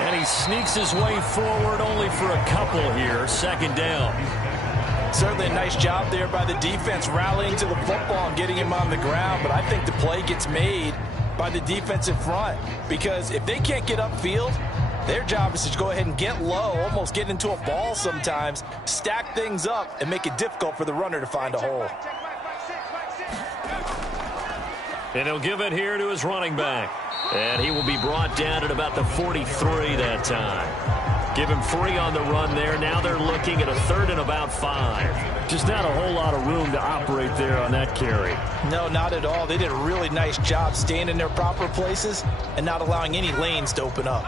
And he sneaks his way forward only for a couple here. Second down. Certainly a nice job there by the defense rallying to the football and getting him on the ground. But I think the play gets made by the defensive front. Because if they can't get upfield, their job is to go ahead and get low, almost get into a ball sometimes, stack things up, and make it difficult for the runner to find a hole. And he'll give it here to his running back. And he will be brought down at about the 43 that time. Give him 3 on the run there. Now they're looking at a 3rd and about 5. Just not a whole lot of room to operate there on that carry. No, not at all. They did a really nice job staying in their proper places and not allowing any lanes to open up.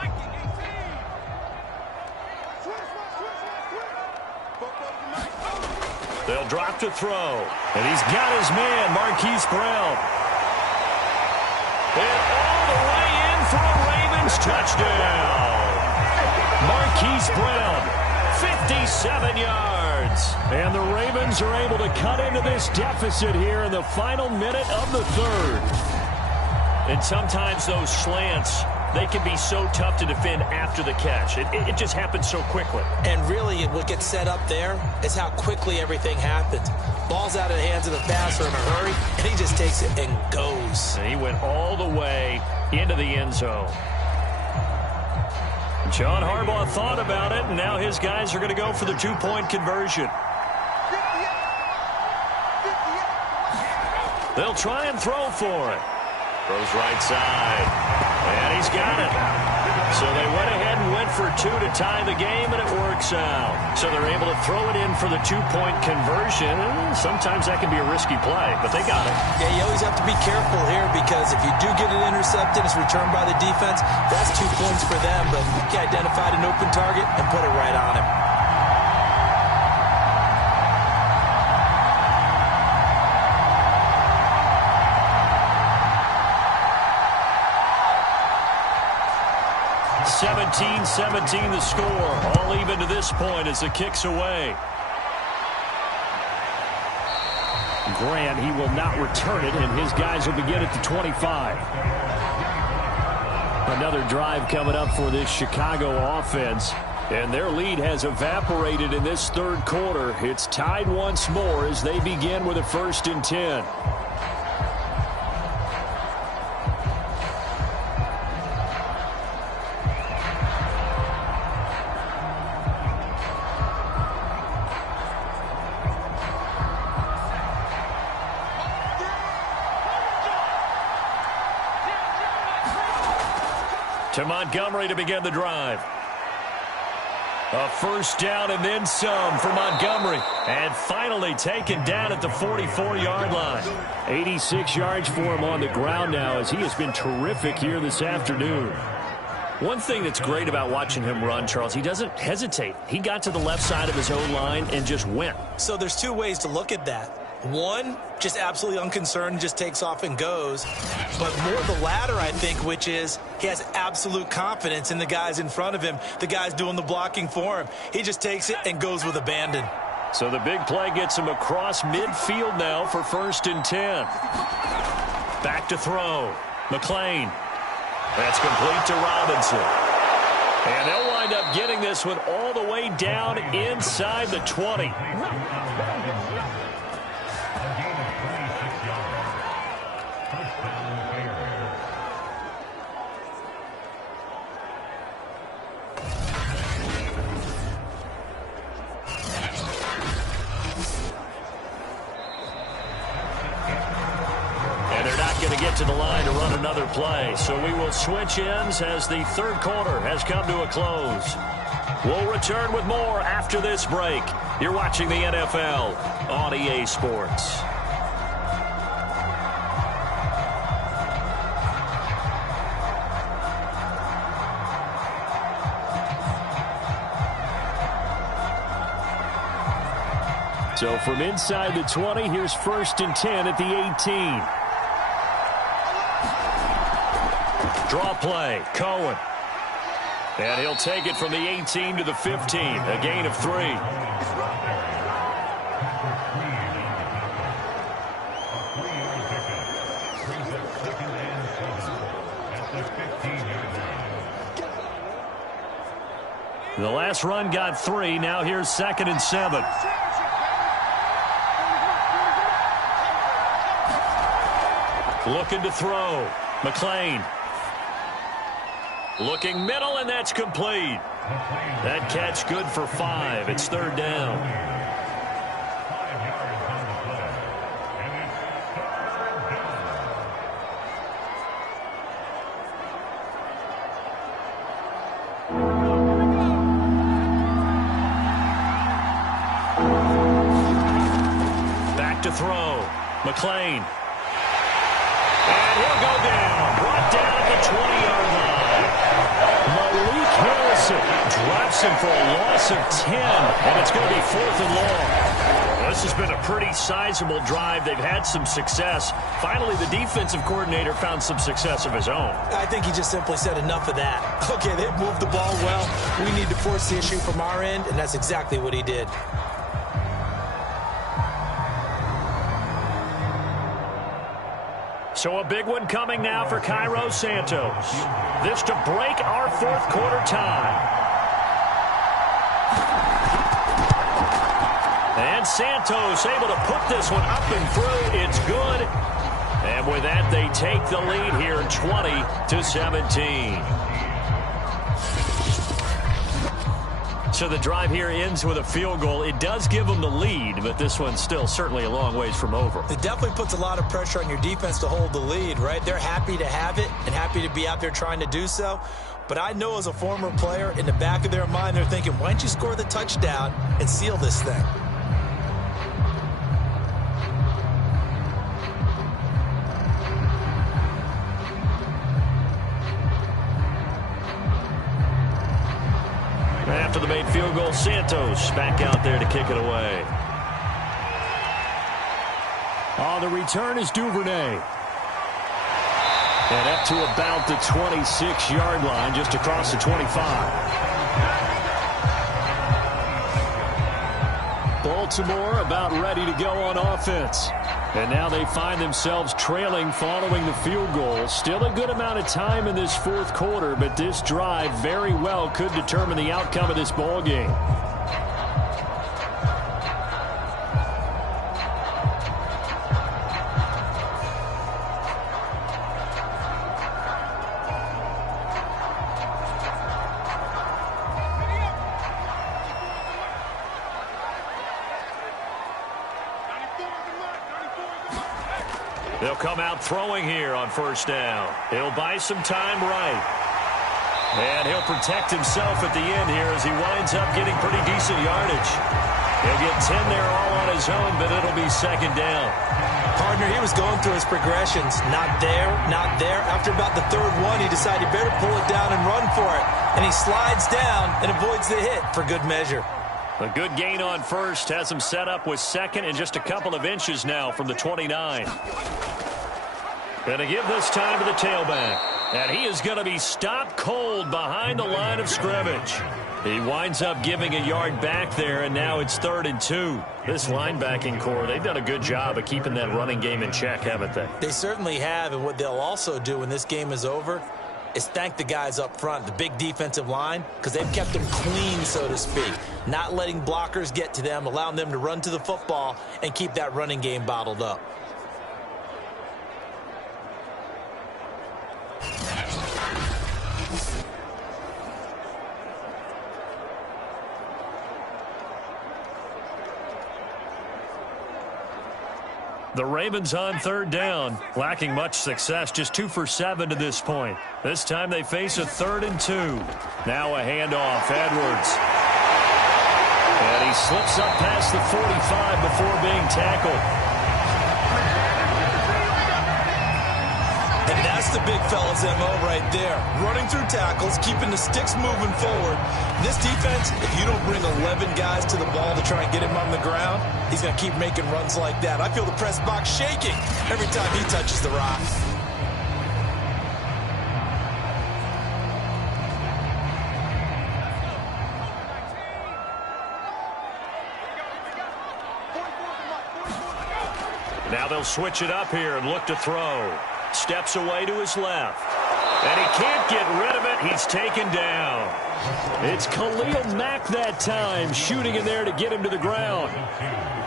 They'll drop to throw. And he's got his man, Marquise Brown. And all the way in for a Ravens touchdown. Marquise Brown, 57 yards. And the Ravens are able to cut into this deficit here in the final minute of the 3rd. And sometimes those slants, they can be so tough to defend after the catch. It just happens so quickly. And really, what gets set up there is how quickly everything happens. Ball's out of the hands of the passer in a hurry, and he just takes it and goes. And he went all the way into the end zone. John Harbaugh thought about it, and now his guys are going to go for the 2-point conversion. They'll try and throw for it. Throws right side. And he's got it. So they went ahead and went for 2 to tie the game, and it works out. So they're able to throw it in for the 2-point conversion. Sometimes that can be a risky play, but they got it. Yeah, you always have to be careful here because if you do get it intercepted, it's returned by the defense, that's 2 points for them. But you identified an open target and put it right on him. (17-17) the score. All even to this point as the kick's away. Grant, he will not return it, and his guys will begin at the 25. Another drive coming up for this Chicago offense. And their lead has evaporated in this third quarter. It's tied once more as they begin with a 1st and 10. To Montgomery to begin the drive. A 1st down and then some for Montgomery. And finally taken down at the 44-yard line. 86 yards for him on the ground now as he has been terrific here this afternoon. One thing that's great about watching him run, Charles, he doesn't hesitate. He got to the left side of his own line and just went. So there's 2 ways to look at that. One, just absolutely unconcerned, just takes off and goes. But more the latter, I think, which is he has absolute confidence in the guys in front of him, the guys doing the blocking for him. He just takes it and goes with abandon. So the big play gets him across midfield now for 1st and 10. Back to throw. McClain. That's complete to Robinson. And they'll wind up getting this one all the way down inside the 20. To the line to run another play. So we will switch ends as the third quarter has come to a close. We'll return with more after this break. You're watching the NFL on EA Sports. So from inside the 20, here's 1st and 10 at the 18. Draw play, Cohen. And he'll take it from the 18 to the 15, a gain of 3. The last run got 3, now here's 2nd and 7. Looking to throw, McClain. Looking middle, and that's complete. That catch good for 5. It's 3rd down. Back to throw. McClain. And he'll go down. Brought down at the 20-yard line. Drops him for a loss of 10, and it's going to be 4th and long. This has been a pretty sizable drive. They've had some success. Finally, the defensive coordinator found some success of his own. I think he just simply said enough of that. Okay, they've moved the ball well. We need to force the issue from our end, and that's exactly what he did. So a big one coming now for Cairo Santos. This to break our 4th quarter tie. And Santos able to put this one up and through. It's good. And with that, they take the lead here 20-17. So the drive here ends with a field goal. It does give them the lead, but this one's still certainly a long ways from over. It definitely puts a lot of pressure on your defense to hold the lead, right? They're happy to have it and happy to be out there trying to do so. But I know as a former player, in the back of their mind, they're thinking, why don't you score the touchdown and seal this thing? After the made field goal, Santos back out there to kick it away. On the return is Duvernay. And up to about the 26-yard line, just across the 25. Baltimore about ready to go on offense. And now they find themselves trailing following the field goal. Still a good amount of time in this fourth quarter, but this drive very well could determine the outcome of this ball game. They'll come out throwing here on first down. He'll buy some time right. And he'll protect himself at the end here as he winds up getting pretty decent yardage. He'll get 10 there all on his own, but it'll be second down. Partner, he was going through his progressions. Not there, not there. After about the third one, he decided he better pull it down and run for it. And he slides down and avoids the hit for good measure. A good gain on first has him set up with second and just a couple of inches now from the 29. Going to give this time to the tailback. And he is going to be stopped cold behind the line of scrimmage. He winds up giving a yard back there, and now it's 3rd and 2. This linebacking core, they've done a good job of keeping that running game in check, haven't they? They certainly have, and what they'll also do when this game is over is thank the guys up front, the big defensive line, because they've kept them clean, so to speak. Not letting blockers get to them, allowing them to run to the football and keep that running game bottled up. The Ravens on 3rd down, lacking much success, just 2 for 7 to this point. This time they face a 3rd and 2. Now a handoff, Edwards. And he slips up past the 45 before being tackled. And that's the big fella's MO right there. Running through tackles, keeping the sticks moving forward. This defense, if you don't bring 11 guys to the ball to try and get him on the ground, he's going to keep making runs like that. I feel the press box shaking every time he touches the rock. Now they'll switch it up here and look to throw. Steps away to his left. And he can't get rid of it. He's taken down. It's Khalil Mack that time, shooting in there to get him to the ground.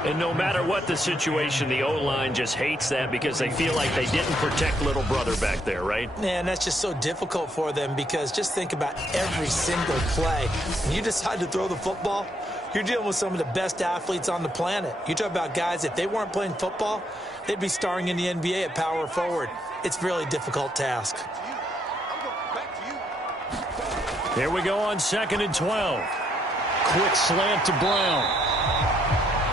And no matter what the situation, the O-line just hates that because they feel like they didn't protect little brother back there, right? Man, that's just so difficult for them because just think about every single play. When you decide to throw the football, you're dealing with some of the best athletes on the planet. You talk about guys, if they weren't playing football, they'd be starring in the NBA at power forward. It's a really difficult task. Here we go on 2nd and 12. Quick slant to Brown.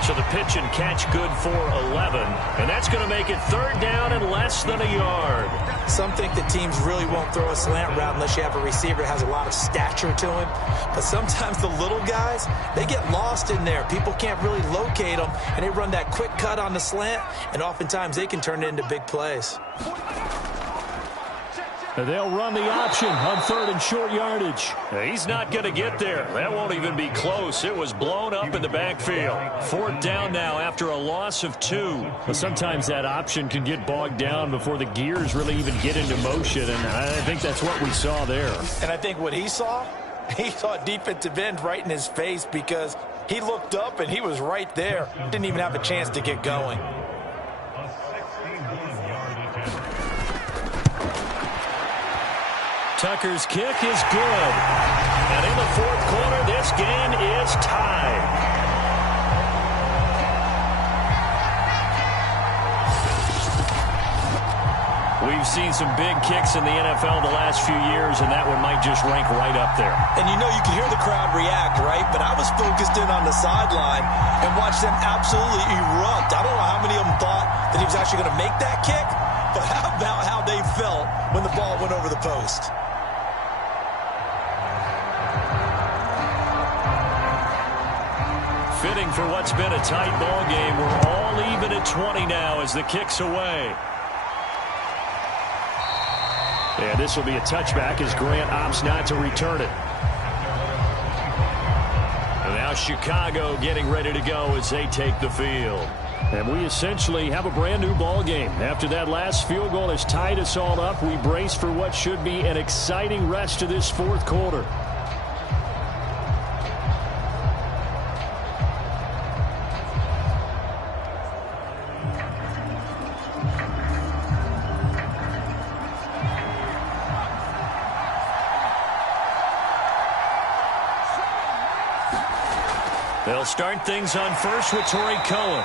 So the pitch and catch good for 11. And that's going to make it 3rd down and less than a yard. Some think that teams really won't throw a slant route unless you have a receiver that has a lot of stature to him. But sometimes the little guys, they get lost in there. People can't really locate them, and they run that quick cut on the slant, and oftentimes they can turn it into big plays. They'll run the option on 3rd and short yardage. He's not going to get there. That won't even be close. It was blown up in the backfield. 4th down now after a loss of 2. But sometimes that option can get bogged down before the gears really even get into motion, and I think that's what we saw there. And I think what he saw defensive end right in his face because he looked up and he was right there. Didn't even have a chance to get going. Tucker's kick is good. And in the 4th quarter, this game is tied. We've seen some big kicks in the NFL the last few years, and that one might just rank right up there. And you know you can hear the crowd react, right? But I was focused in on the sideline and watched them absolutely erupt. I don't know how many of them thought that he was actually going to make that kick, but how about how they felt when the ball went over the post? Fitting for what's been a tight ball game. We're all even at 20 now as the kick's away. And this will be a touchback as Grant opts not to return it. And now Now Chicago getting ready to go as they take the field. And we essentially have a brand new ball game. After that last field goal has tied us all up, we brace for what should be an exciting rest of this fourth quarter. They'll start things on first with Torrey Cohen.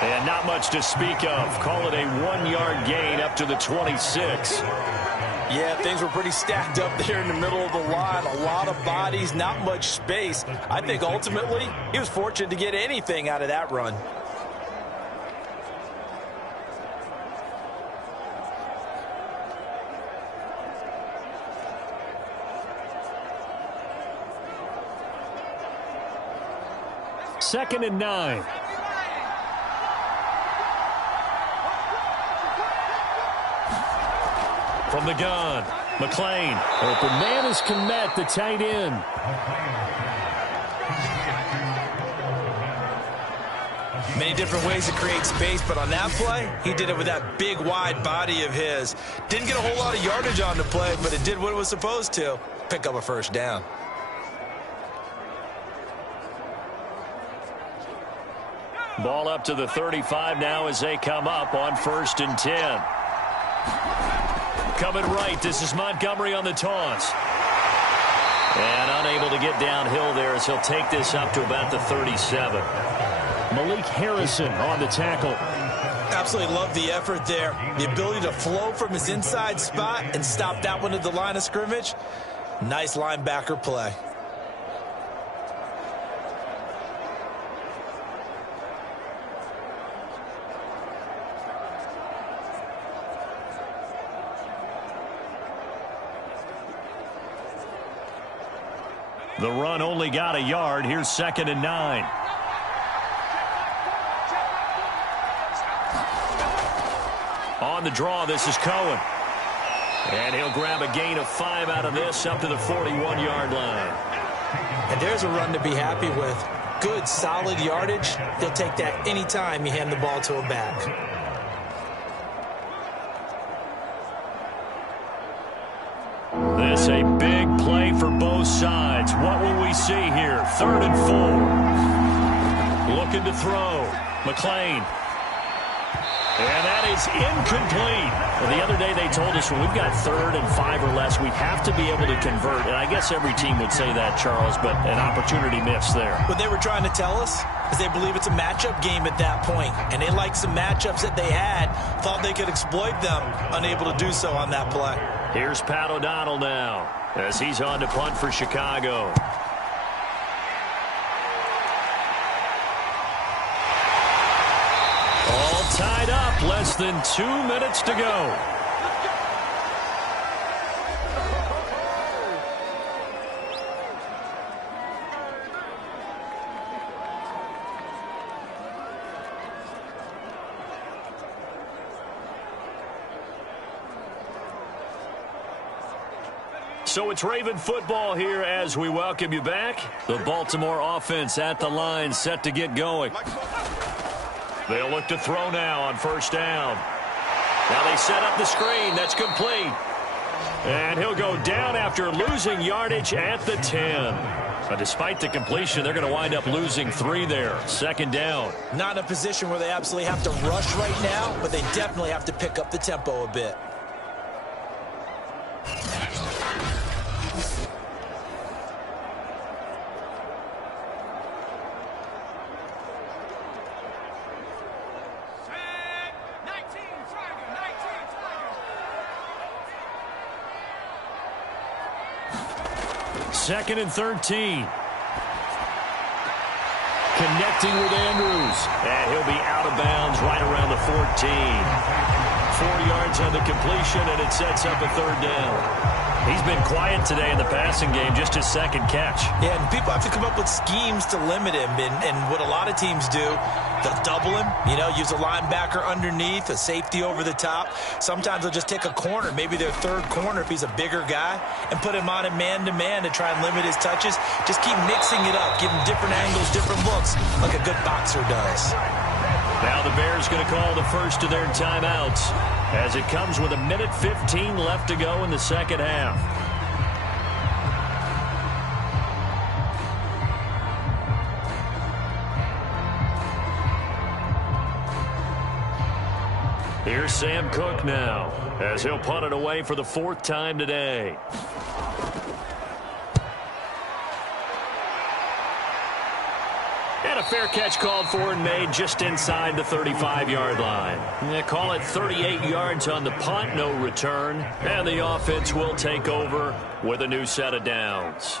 And not much to speak of. Call it a 1-yard gain up to the 26. Yeah, things were pretty stacked up there in the middle of the line. A lot of bodies, not much space. I think ultimately he was fortunate to get anything out of that run. Second and 9. From the gun, McLean. Open man is Kmet, the tight end. Many different ways to create space, but on that play, he did it with that big, wide body of his. Didn't get a whole lot of yardage on the play, but it did what it was supposed to. Pick up a first down. Ball up to the 35 now as they come up on 1st and 10. Coming right, this is Montgomery on the toss. And unable to get downhill there as he'll take this up to about the 37. Malik Harrison on the tackle. Absolutely love the effort there. The ability to flow from his inside spot and stop that one at the line of scrimmage. Nice linebacker play. The run only got a yard. Here's 2nd and 9. On the draw, this is Cohen. And he'll grab a gain of 5 out of this up to the 41-yard line. And there's a run to be happy with. Good, solid yardage. He'll take that anytime you hand the ball to a back. This a big play for both sides. What will we see here? 3rd and 4. Looking to throw. McLean. And that is incomplete. Well, the other day they told us when we've got 3rd and 5 or less, we have to be able to convert. And I guess every team would say that, Charles, but an opportunity missed there. What they were trying to tell us is they believe it's a matchup game at that point. And they liked some matchups that they had, thought they could exploit them, unable to do so on that play. Here's Pat O'Donnell now as he's on to punt for Chicago. All tied up, less than 2 minutes to go. So it's Raven football here as we welcome you back. The Baltimore offense at the line, set to get going. They'll look to throw now on 1st down. Now they set up the screen. That's complete. And he'll go down after losing yardage at the 10. But despite the completion, they're going to wind up losing 3 there. 2nd down. Not in a position where they absolutely have to rush right now, but they definitely have to pick up the tempo a bit. Second and 13. Connecting with Andrews. And he'll be out of bounds right around the 14. 4 yards on the completion, and it sets up a 3rd down. He's been quiet today in the passing game, just his 2nd catch. Yeah, and people have to come up with schemes to limit him. And what a lot of teams do, They'll double him, use a linebacker underneath, a safety over the top. Sometimes they'll just take a corner, maybe their third corner if he's a bigger guy, and put him on a man-to-man to try and limit his touches. Just keep mixing it up, give him different angles, different looks, like a good boxer does. Now the Bears going to call the first of their timeouts as it comes with 1:15 left to go in the second half. Here's Sam Cook now as he'll punt it away for the 4th time today. And a fair catch called for and made just inside the 35-yard line. They call it 38 yards on the punt, no return. And the offense will take over with a new set of downs.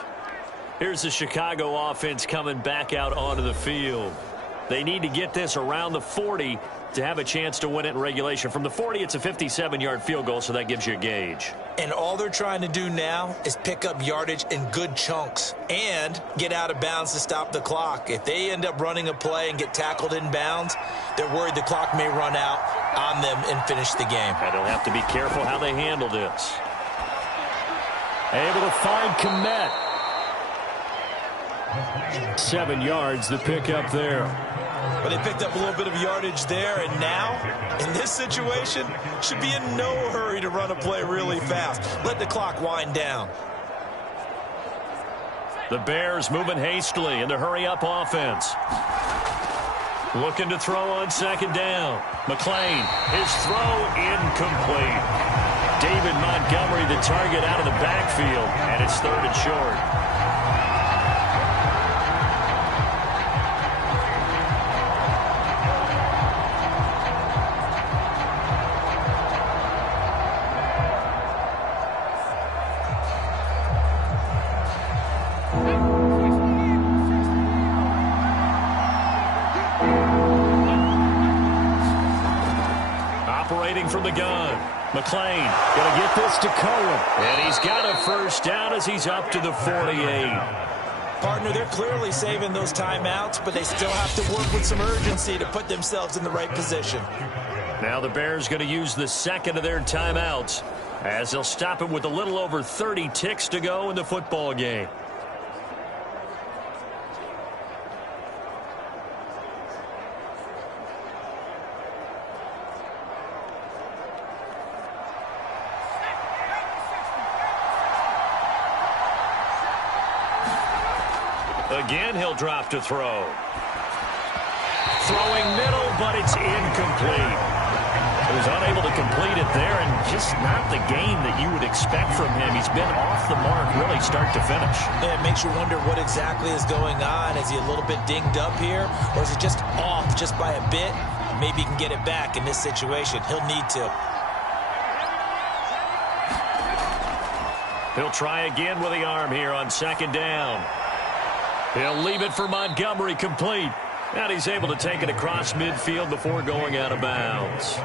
Here's the Chicago offense coming back out onto the field. They need to get this around the 40 to have a chance to win it in regulation. From the 40, it's a 57-yard field goal, so that gives you a gauge. And all they're trying to do now is pick up yardage in good chunks and get out of bounds to stop the clock. If they end up running a play and get tackled in bounds, they're worried the clock may run out on them and finish the game. And they'll have to be careful how they handle this. Able to find Kmet. 7 yards, the pickup there. But they picked up a little bit of yardage there, and now, in this situation, should be in no hurry to run a play really fast. Let the clock wind down. The Bears moving hastily in the hurry-up offense. Looking to throw on second down. McClain, his throw incomplete. David Montgomery, the target out of the backfield, and it's 3rd and short. From the gun. McClain going to get this to Cohen. And he's got a first down as he's up to the 48. Partner, they're clearly saving those timeouts, but they still have to work with some urgency to put themselves in the right position. Now the Bears going to use the second of their timeouts as they'll stop it with a little over 30 ticks to go in the football game. Again, he'll drop to throw. Throwing middle, but it's incomplete. He was unable to complete it there, and just not the game that you would expect from him. He's been off the mark really start to finish. Yeah, it makes you wonder what exactly is going on. Is he a little bit dinged up here, or is it just off just by a bit? Maybe he can get it back in this situation. He'll need to. He'll try again with the arm here on second down. He'll leave it for Montgomery complete. And he's able to take it across midfield before going out of bounds.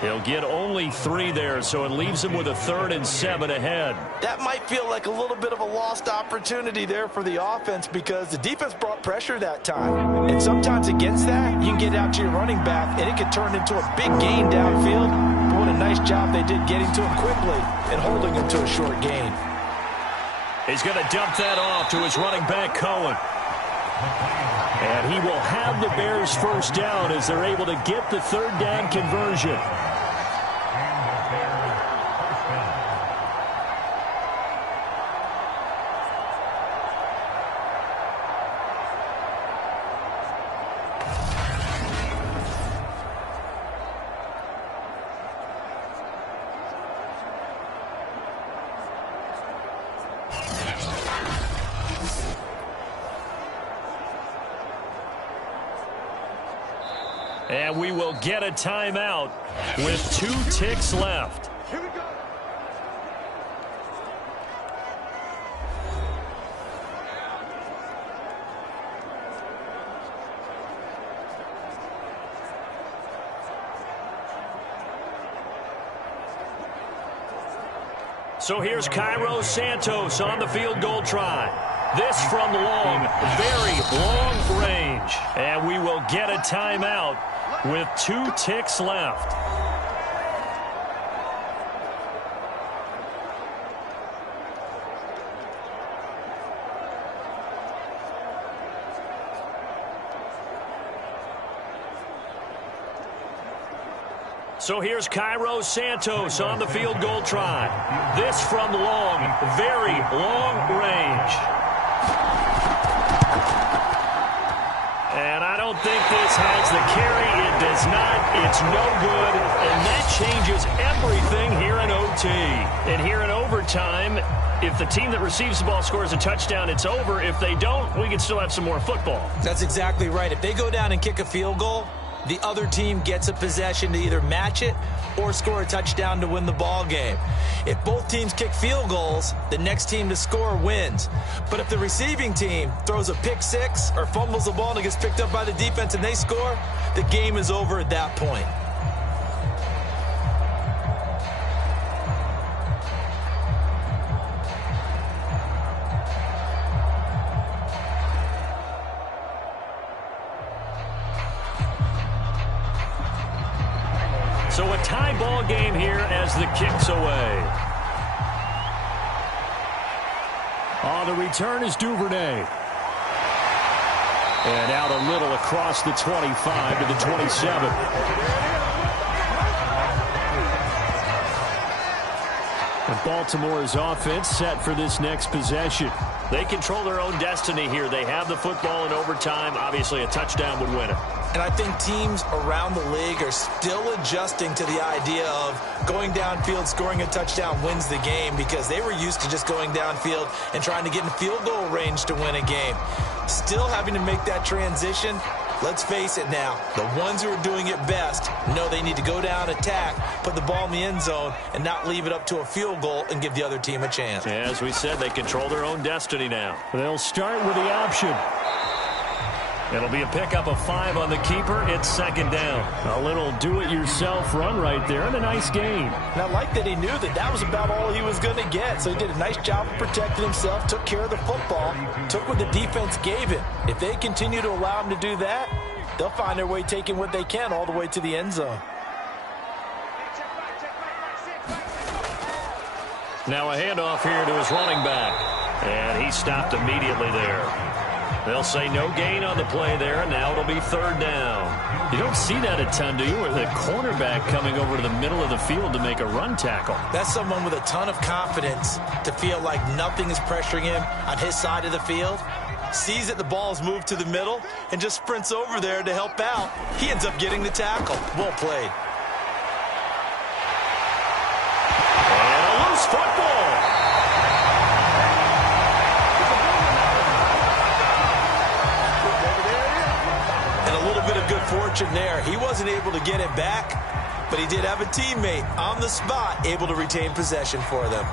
He'll get only 3 there, so it leaves him with a 3rd and 7 ahead. That might feel like a little bit of a lost opportunity there for the offense because the defense brought pressure that time. And sometimes against that, you can get out to your running back, and it can turn into a big gain downfield. But what a nice job they did getting to him quickly and holding him to a short gain. He's going to dump that off to his running back, Cohen. And he will have the Bears first down as they're able to get the 3rd down conversion. And we will get a timeout with 2 ticks left. Here we go. So here's Cairo Santos on the field goal try. This from long, very long range. range. And we will get a timeout with 2 ticks left. So here's Cairo Santos on the field goal try. This from long, very long range. And I don't think this has the carry. It does not. It's no good. And that changes everything here in OT. And here in overtime, if the team that receives the ball scores a touchdown, it's over. If they don't, we can still have some more football. That's exactly right. If they go down and kick a field goal, the other team gets a possession to either match it or score a touchdown to win the ball game. If both teams kick field goals, the next team to score wins. But if the receiving team throws a pick six or fumbles the ball and it gets picked up by the defense and they score, the game is over at that point. So a tie ball game here as the kick's away. The return is Duvernay. And out a little across the 25 to the 27. And Baltimore's offense set for this next possession. They control their own destiny here. They have the football in overtime. Obviously, a touchdown would win it. And I think teams around the league are still adjusting to the idea of going downfield, scoring a touchdown wins the game, because they were used to just going downfield and trying to get in field goal range to win a game. Still having to make that transition. Let's face it now, the ones who are doing it best know they need to go down, attack, put the ball in the end zone, and not leave it up to a field goal and give the other team a chance. As we said, they control their own destiny now. They'll start with the option. It'll be a pickup of 5 on the keeper. It's second down. A little do-it-yourself run right there and a nice gain. And I like that he knew that that was about all he was going to get. So he did a nice job of protecting himself, took care of the football, took what the defense gave him. If they continue to allow him to do that, they'll find their way taking what they can all the way to the end zone. Now a handoff here to his running back. And he stopped immediately there. They'll say no gain on the play there, and now it'll be third down. You don't see that a ton, do you, where the cornerback coming over to the middle of the field to make a run tackle? That's someone with a ton of confidence to feel like nothing is pressuring him on his side of the field. Sees that the ball is moved to the middle and just sprints over there to help out. He ends up getting the tackle. Well played. And a loose football. Good fortune there. He wasn't able to get it back, but he did have a teammate on the spot able to retain possession for them.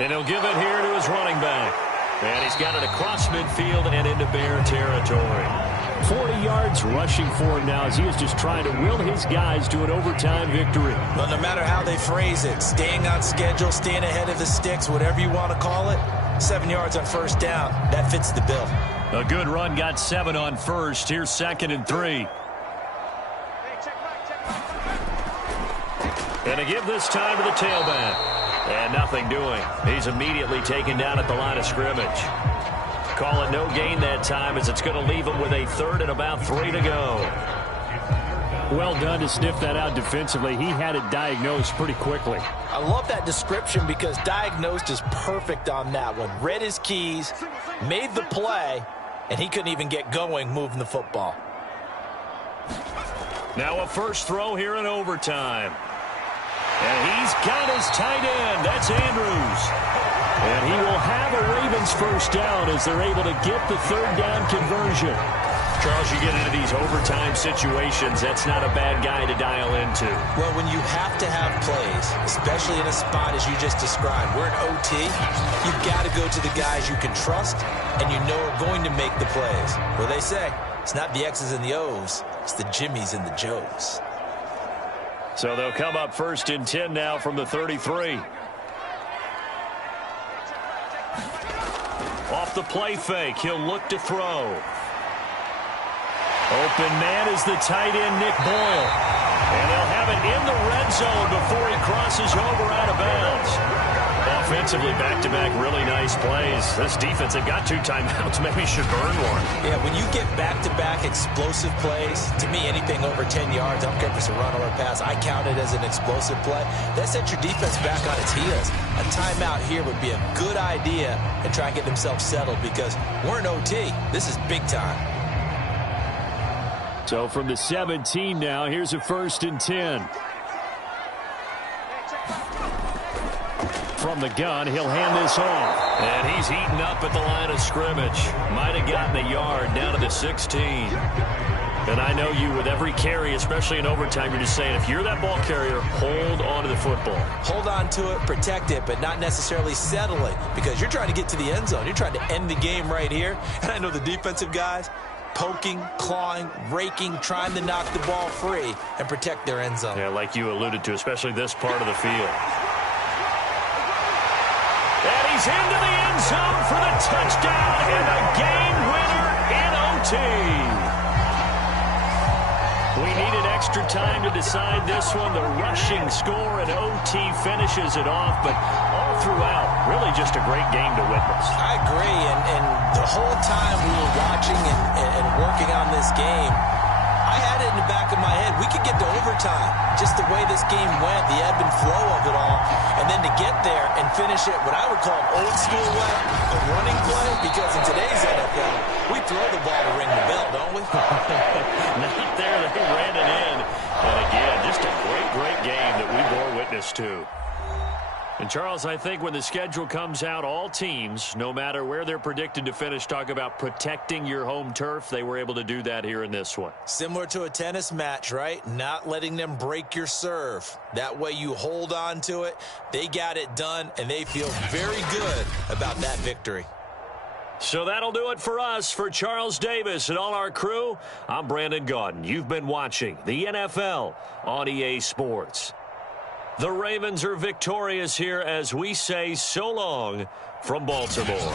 And he'll give it here to his running back. And he's got it across midfield and into Bear territory. 40 yards rushing for him now as he is just trying to will his guys to an overtime victory. Well, no matter how they phrase it, staying on schedule, staying ahead of the sticks, whatever you want to call it, 7 yards on first down, that fits the bill. A good run, got 7 on first. Here's 2nd and 3. And to give this time to the tailback. And nothing doing. He's immediately taken down at the line of scrimmage. Call it no gain that time as it's going to leave him with a 3rd and about 3 to go. Well done to sniff that out defensively. He had it diagnosed pretty quickly. I love that description because diagnosed is perfect on that one. Read his keys, made the play, and he couldn't even get going moving the football. Now a first throw here in overtime. And he's got his tight end. That's Andrews. And he will have a Ravens first down as they're able to get the 3rd down conversion. Charles, you get into these overtime situations, that's not a bad guy to dial into. Well, when you have to have plays, especially in a spot as you just described, we're in OT, you've got to go to the guys you can trust and you know are going to make the plays. Well, they say it's not the X's and the O's, it's the Jimmies and the Joes. So they'll come up 1st and 10 now from the 33. Off the play fake, he'll look to throw. Open man is the tight end, Nick Boyle. And they'll have it in the red zone before he crosses over out of bounds. Offensively, back-to-back really nice plays. This defense, they've got 2 timeouts. Maybe should burn one. Yeah, when you get back-to-back explosive plays, to me, anything over 10 yards, I don't care if it's a run or a pass, I count it as an explosive play. That sets your defense back on its heels. A timeout here would be a good idea and try and get themselves settled because we're in OT. This is big time. So from the 17 now, here's a 1st and 10. From the gun, he'll hand this off. And he's heating up at the line of scrimmage. Might have gotten a yard down to the 16. And I know you, with every carry, especially in overtime, you're just saying, if you're that ball carrier, hold on to the football. Hold on to it, protect it, but not necessarily settle it because you're trying to get to the end zone. You're trying to end the game right here. And I know the defensive guys, poking, clawing, raking, trying to knock the ball free and protect their end zone. Yeah, like you alluded to, especially this part of the field. And he's into the end zone for the touchdown and a game winner in OT. We needed extra time to decide this one. The rushing score in OT finishes it off, but all throughout, really just a great game to witness. I agree, and the whole time we were watching and working on this game, I had it in the back of my head. We could get to overtime. Just the way this game went, the ebb and flow of it all. And then to get there and finish it what I would call an old school way, a running play, because in today's NFL, we throw the ball to ring the bell, don't we? Not there. They ran it in. And again, just a great game that we bore witness to. And, Charles, I think when the schedule comes out, all teams, no matter where they're predicted to finish, talk about protecting your home turf. They were able to do that here in this one. Similar to a tennis match, right? Not letting them break your serve. That way you hold on to it. They got it done, and they feel very good about that victory. So that'll do it for us. For Charles Davis and all our crew, I'm Brandon Gaudin. You've been watching the NFL on EA Sports. The Ravens are victorious here as we say so long from Baltimore.